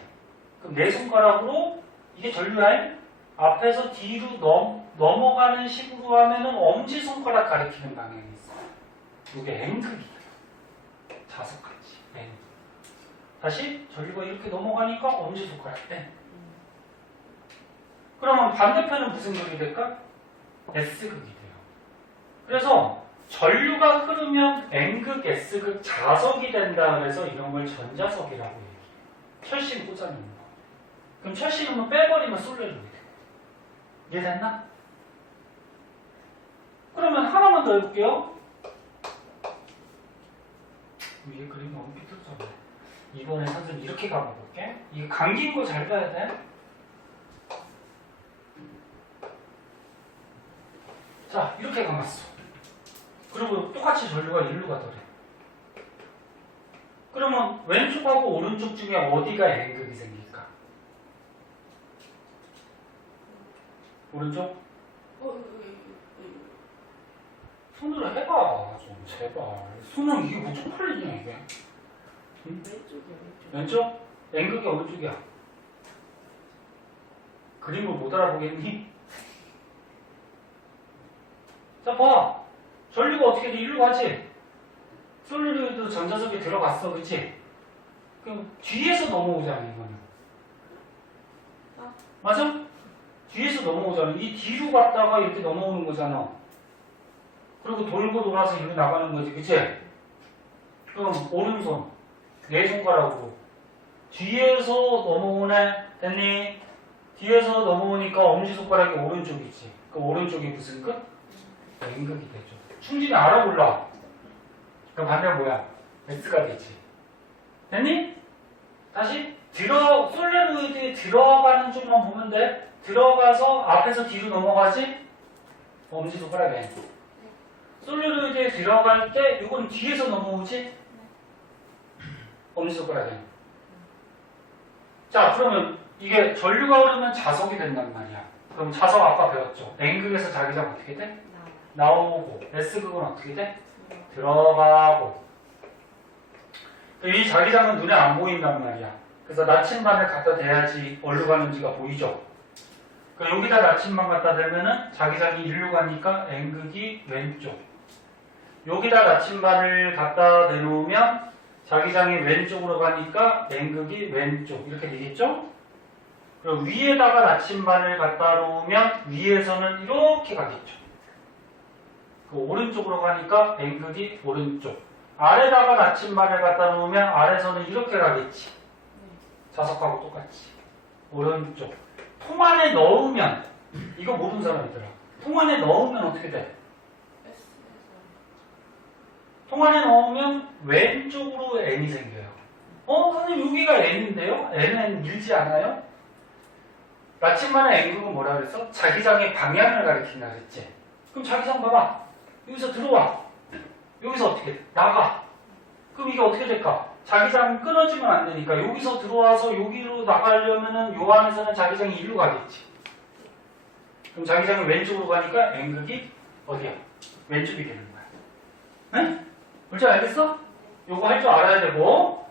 그럼 네 손가락으로, 이게 전류야? 앞에서 뒤로 넘어가는 식으로 하면은 엄지손가락 가리키는 방향이 있어. 이게 N극이야. 자석같이. N. 다시 전류가 이렇게 넘어가니까 엄지손가락 N. 그러면 반대편은 무슨 극이 될까? S극이 돼요. 그래서 전류가 흐르면 N극, S극 자석이 된다 그래서 이런 걸 전자석이라고 얘기해요. 철심 꽂아놓는 거. 그럼 철심은 빼버리면 솔레노이드. 이해됐나? 그러면 하나만 더 해볼게요. 위에 그림 너무 삐뚤어졌네. 이번에 선생님 이렇게 가볼게. 이게 감긴 거 잘 봐야 돼. 자, 이렇게 감았어. 그리고 똑같이 전류가 일로 가더래. 그러면 왼쪽하고 오른쪽 중에 어디가 N극이 생길까? 오른쪽? 손으로 해봐. 좀 제발. 손은 이게 뭐 쪽팔리냐 이게. 응? 왼쪽? N극이 어느 쪽이야? 그림을 못 알아보겠니? 자, 봐. 전류가 어떻게 돼? 일로 가지? 솔레노이드 전자석에 들어갔어, 그치? 그럼 뒤에서 넘어오잖아, 이거는. 맞아? 뒤에서 넘어오잖아. 이 뒤로 갔다가 이렇게 넘어오는 거잖아. 그리고 돌고 돌아서 일로 나가는 거지, 그치? 그럼 오른손, 네 손가락으로. 뒤에서 넘어오네? 됐니? 뒤에서 넘어오니까 엄지손가락이 오른쪽이지. 그 오른쪽이 무슨 극? N극이 되죠. 충진이 알아 몰라? 그럼 반대가 뭐야? X가 되지. 됐니? 다시 솔레노이드에 들어가는 쪽만 보면 돼. 들어가서 앞에서 뒤로 넘어가지? 엄지손가락 N. 솔레노이드에 들어갈 때 이건 뒤에서 넘어오지? 엄지손가락 N. 자, 그러면 이게 전류가 흐르면 자석이 된단 말이야. 그럼 자석 아까 배웠죠? N극에서 자기장 어떻게 돼? 나오고. S극은 어떻게 돼? 들어가고. 이 자기장은 눈에 안 보인단 말이야. 그래서 나침반을 갖다 대야지 어디로 가는지가 보이죠? 그러니까 여기다 나침반 갖다 대면은 자기장이 일로 가니까 N극이 왼쪽. 여기다 나침반을 갖다 대놓으면 자기장이 왼쪽으로 가니까 N극이 왼쪽. 이렇게 되겠죠? 그리고 위에다가 나침반을 갖다 놓으면 위에서는 이렇게 가겠죠. 그 오른쪽으로 가니까 N극이 오른쪽. 아래다가 나침반을 갖다 놓으면 아래서는 이렇게 가겠지. 자석하고 똑같이. 오른쪽. 통 안에 넣으면, 이거 모르는 사람 있더라. 통 안에 넣으면 어떻게 돼? 통 안에 넣으면 왼쪽으로 N이 생겨요. 선생님 여기가 N인데요? N은 밀지 않아요? 나침반의 N극은 뭐라 그랬어? 자기장의 방향을 가리킨다 그랬지? 그럼 자기장 봐봐. 여기서 들어와. 여기서 어떻게 돼? 나가. 그럼 이게 어떻게 될까? 자기장 끊어지면 안 되니까 여기서 들어와서 여기로 나가려면은 요 안에서는 자기장이 일로 가겠지. 그럼 자기장이 왼쪽으로 가니까 N극이 어디야? 왼쪽이 되는 거야. 응? 뭔지 알겠어? 요거 할 줄 알아야 되고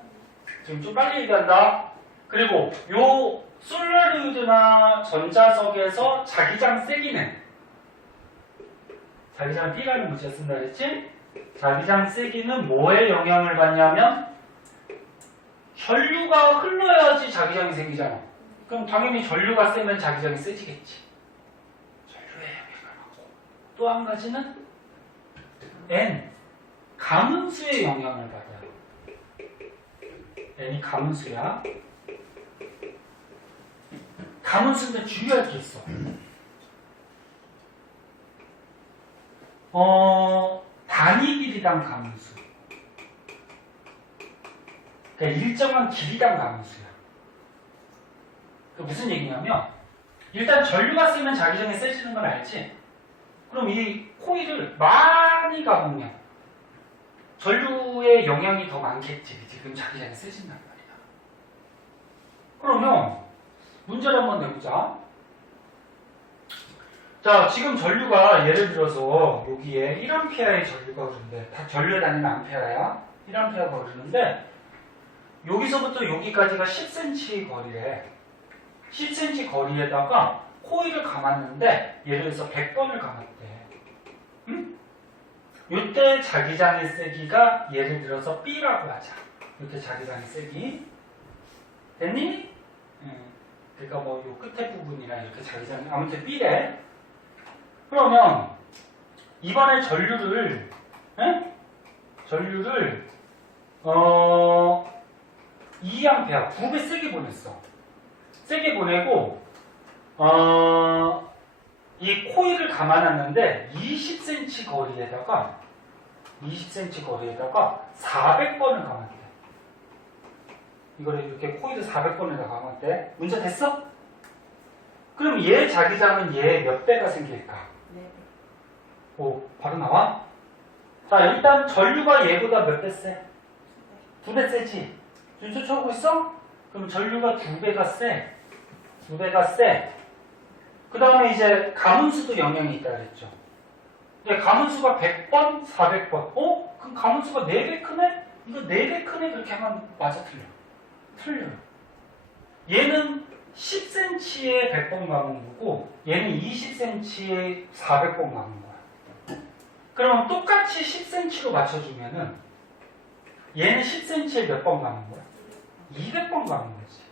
지금 좀 빨리 얘기한다. 그리고 요 솔레루드나 전자석에서 자기장 세기는 자기장 P라는 문자 쓴다 그랬지? 자기장 세기는 뭐에 영향을 받냐면 전류가 흘러야지 자기장이 생기잖아. 그럼 당연히 전류가 세면 자기장이 세지겠지. 전류에 영향을 받고 또 한 가지는 N 가문수의 영향을 받아요. N이 가문수야. 가문수인데 주의할 게 있어. 단위 길이당 가문수. 그러니까 일정한 길이당 가문수야. 그 무슨 얘기냐면 일단 전류가 세면 자기장이 세지는 건 알지? 그럼 이 코일을 많이 가보면 전류의 영향이 더 많겠지. 그치? 그럼 자기장이 세진단 말이야. 그러면 문제를 한번 내보자. 자, 지금 전류가 예를 들어서 여기에 1A의 전류가 흐르는데 다 전류에 다니는 암페어야. 1A가 흐르는데 여기서부터 여기까지가 10cm 거리래. 10cm 거리에다가 코일을 감았는데 예를 들어서 100번을 감았대. 응? 이때 자기장의 세기가 예를 들어서 B라고 하자. 이때 자기장의 세기. 됐니? 그러니까 뭐 요 끝에 부분이랑 이렇게 자기장이 아무튼 B래. 그러면 이번에 전류를 2A 9배 세게 보냈어. 세게 보내고 이 코일을 감아놨는데 20cm 거리에다가 400번을 감았대. 이거를 이렇게 코일을 400번을 다 감았대. 문제 됐어? 그럼 얘 자기장은 얘 몇 배가 생길까? 오, 바로 나와? 자, 일단 전류가 얘보다 몇 배 세? 2배 세지? 준수 쳐오고 있어? 그럼 전류가 2배가 세. 2배가 세. 그 다음에 이제 가문수도 영향이 있다 그랬죠. 이제 가문수가 100번, 400번. 그럼 가문수가 4배 크네? 이거 4배 크네? 그렇게 하면 맞아, 틀려? 틀려요. 얘는 10cm에 100번 감은 거고 얘는 20cm에 400번 감은 거야. 그러면 똑같이 10cm로 맞춰주면은 얘는 10cm에 몇 번 감은 거야? 200번 감은 거지.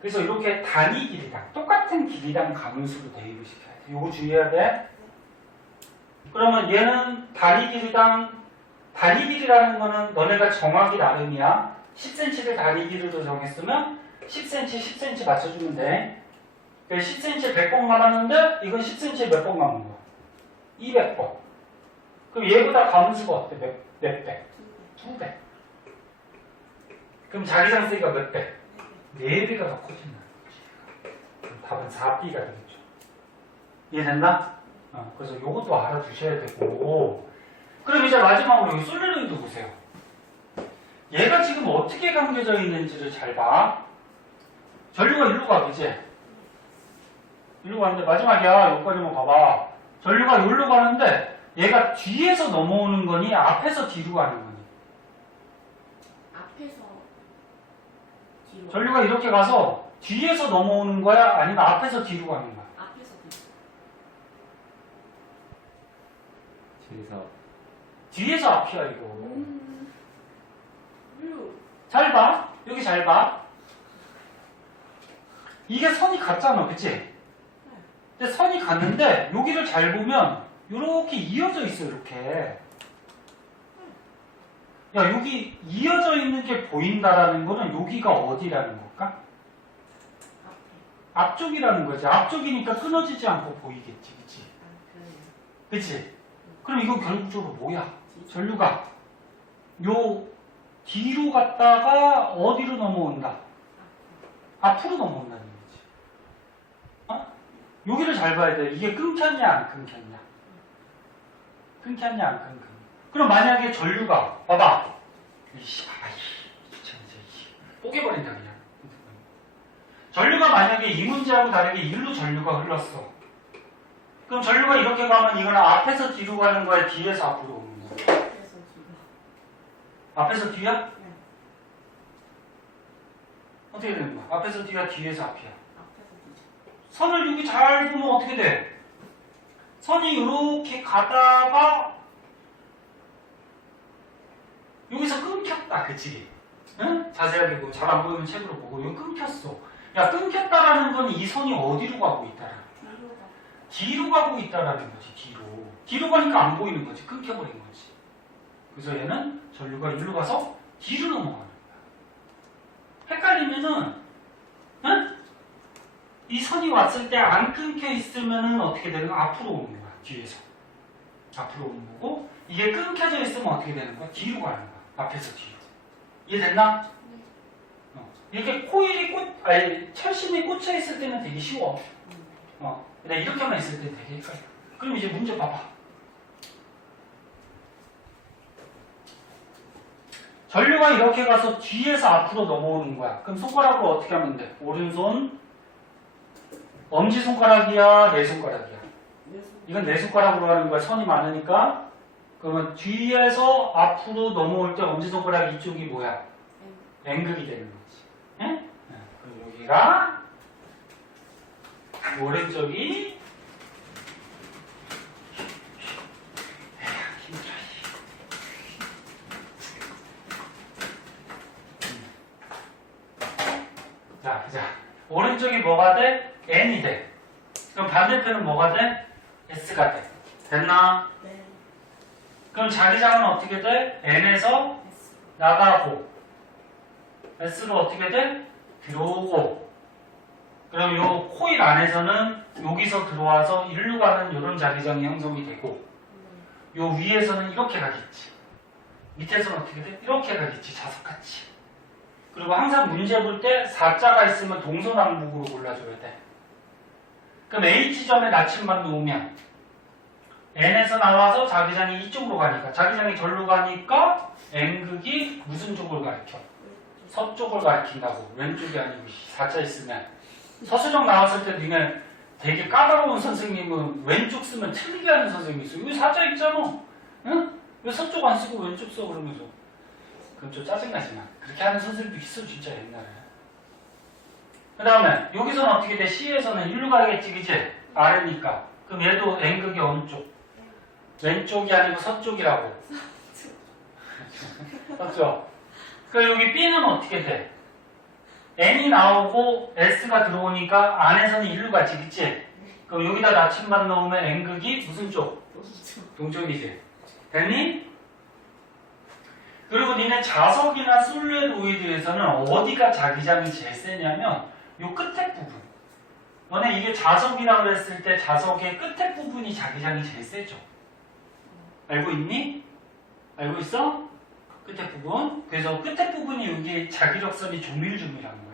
그래서 이렇게 단위 길이당, 똑같은 길이당 가문수로 대입을 시켜야 돼. 요거 주의해야 돼. 그러면 얘는 단위 길이라는 거는 너네가 정하기 나름이야. 10cm를 단위 길이로 정했으면 10cm, 10cm 맞춰주면 돼. 10cm에 100번 감았는데 이건 10cm에 몇 번 감은 거야? 200번. 그럼 얘보다 가문수가 어때? 몇 배? 2배. 그럼 자기장 세기가 몇 배? 4배가 더 커진다. 그럼 답은 4B가 되겠죠. 이해된다? 그래서 요것도 알아두셔야 되고. 그럼 이제 마지막으로 여기 솔레노이드 보세요. 얘가 지금 어떻게 감겨져 있는지를 잘 봐. 전류가 일로 가, 그치? 일로 가는데 마지막이야. 여기까지만 봐봐. 전류가 여기로 가는데 얘가 뒤에서 넘어오는 거니 앞에서 뒤로 가는 거니? 앞에서 뒤로. 전류가 이렇게 가서 뒤에서 넘어오는 거야? 아니면 앞에서 뒤로 가는 거야? 뒤에서 뒤에서 앞이야 이거. 유. 잘 봐. 여기 잘 봐. 이게 선이 같잖아, 그치? 근데 선이 같는데 여기를 잘 보면 이렇게 이어져 있어, 이렇게. 야, 여기 이어져 있는 게 보인다라는 거는 여기가 어디라는 걸까? 앞에. 앞쪽이라는 거지. 앞쪽이니까 끊어지지 않고 보이겠지, 그치? 그래요. 그치? 그럼 이거 결국적으로 뭐야? 진짜. 전류가 요 뒤로 갔다가 어디로 넘어온다? 앞으로 넘어온다는 거지. 어? 여기를 잘 봐야 돼. 이게 끊겼냐 안 끊겼냐? 끊겼냐 안 끊겼냐? 그럼 만약에 전류가 봐봐. 이씨 봐봐. 참 이제 뽀개버린다 그냥. 전류가 만약에 이 문제하고 다르게 일로 전류가 흘렀어. 그럼 전류가 이렇게 가면 이거는 앞에서 뒤로 가는 거야? 뒤에서 앞으로 오는 거야? 그래서 지금. 앞에서 뒤야? 네. 어떻게 되는 거야? 앞에서 뒤야, 뒤에서 앞이야. 앞에서 뒤죠. 선을 여기 잘 보면 어떻게 돼? 선이 이렇게 가다가 여기서 끊겼다, 그치? 응? 자세하게 보고 잘 안 보이면 책으로 보고 여기 끊겼어. 야, 끊겼다라는 건 이 선이 어디로 가고 있다라는 거야? 뒤로 가. 뒤로 가고 있다라는 거지, 뒤로. 뒤로 가니까 안 보이는 거지, 끊겨버린 거지. 그래서 얘는 전류가 일로 가서 뒤로 넘어가는 거야. 헷갈리면은, 응? 이 선이 왔을 때 안 끊겨 있으면은 어떻게 되는 거야? 앞으로 오는 거야, 뒤에서. 앞으로 오는 거고, 이게 끊겨져 있으면 어떻게 되는 거야? 뒤로 가는 거야. 앞에서 뒤로. 이해됐나? 네. 이렇게 코일이 철심이 꽂혀 있을 때는 되게 쉬워. 근데 이렇게만 있을 때 되게 헷갈려. 그럼 이제 문제 봐봐. 전류가 이렇게 가서 뒤에서 앞으로 넘어오는 거야. 그럼 손가락으로 어떻게 하면 돼? 오른손, 엄지손가락이야, 내 손가락이야? 이건 내 손가락으로 하는 거야. 선이 많으니까. 그러면 뒤에서 앞으로 넘어올 때 엄지손가락 이쪽이 뭐야? N극이 되는 거지. 예? 그럼 여기가 오른쪽이 힘들어. 자, 보자. 오른쪽이 뭐가 돼? N이 돼. 그럼 반대편은 뭐가 돼? S가 돼. 됐나? 네. 그럼 자기장은 어떻게 돼? N에서 S. 나가고 S로 어떻게 돼? 들어오고. 그럼 요 코일 안에서는 여기서 들어와서 일로 가는 이런 자기장이 형성이 되고 요 위에서는 이렇게 가겠지. 밑에서는 어떻게 돼? 이렇게 가겠지. 자석같이. 그리고 항상 문제 볼 때 4자가 있으면 동서남북으로 골라줘야 돼. 그럼 H점에 나침반 놓으면 N에서 나와서 자기장이 이쪽으로 가니까 자기장이 절로 가니까 N극이 무슨 쪽을 가리켜? 서쪽을 가리킨다고. 왼쪽이 아니고 4자 있으면. 서수정 나왔을 때 니네 되게 까다로운 선생님은 왼쪽 쓰면 틀리게 하는 선생님이 있어. 여기 4자 있잖아. 응? 왜 서쪽 안 쓰고 왼쪽 써 그러면서. 그럼 좀 짜증나지만 그렇게 하는 선생님도 있어 진짜 옛날에. 그 다음에 여기서는 어떻게 돼? C에서는 일로 가야겠지 그치? 아래니까. 그럼 얘도 N극이 어느 쪽? 왼쪽이 아니고 서쪽이라고. 맞죠? 그럼 여기 B는 어떻게 돼? N이 나오고 S가 들어오니까 안에서는 일로 가지 그치? 그럼 여기다 나침반 넣으면 N극이 무슨 쪽? 동쪽이지. 됐니? 그리고 니네 자석이나 솔레로이드에서는 어디가 자기장이 제일 세냐면 요 끝에 부분. 너네 이게 자석이라고 그랬을 때 자석의 끝에 부분이 자기장이 제일 세죠. 알고 있니? 알고 있어? 끝에 부분. 그래서 끝에 부분이 여기 자기력선이 조밀조밀한 거야.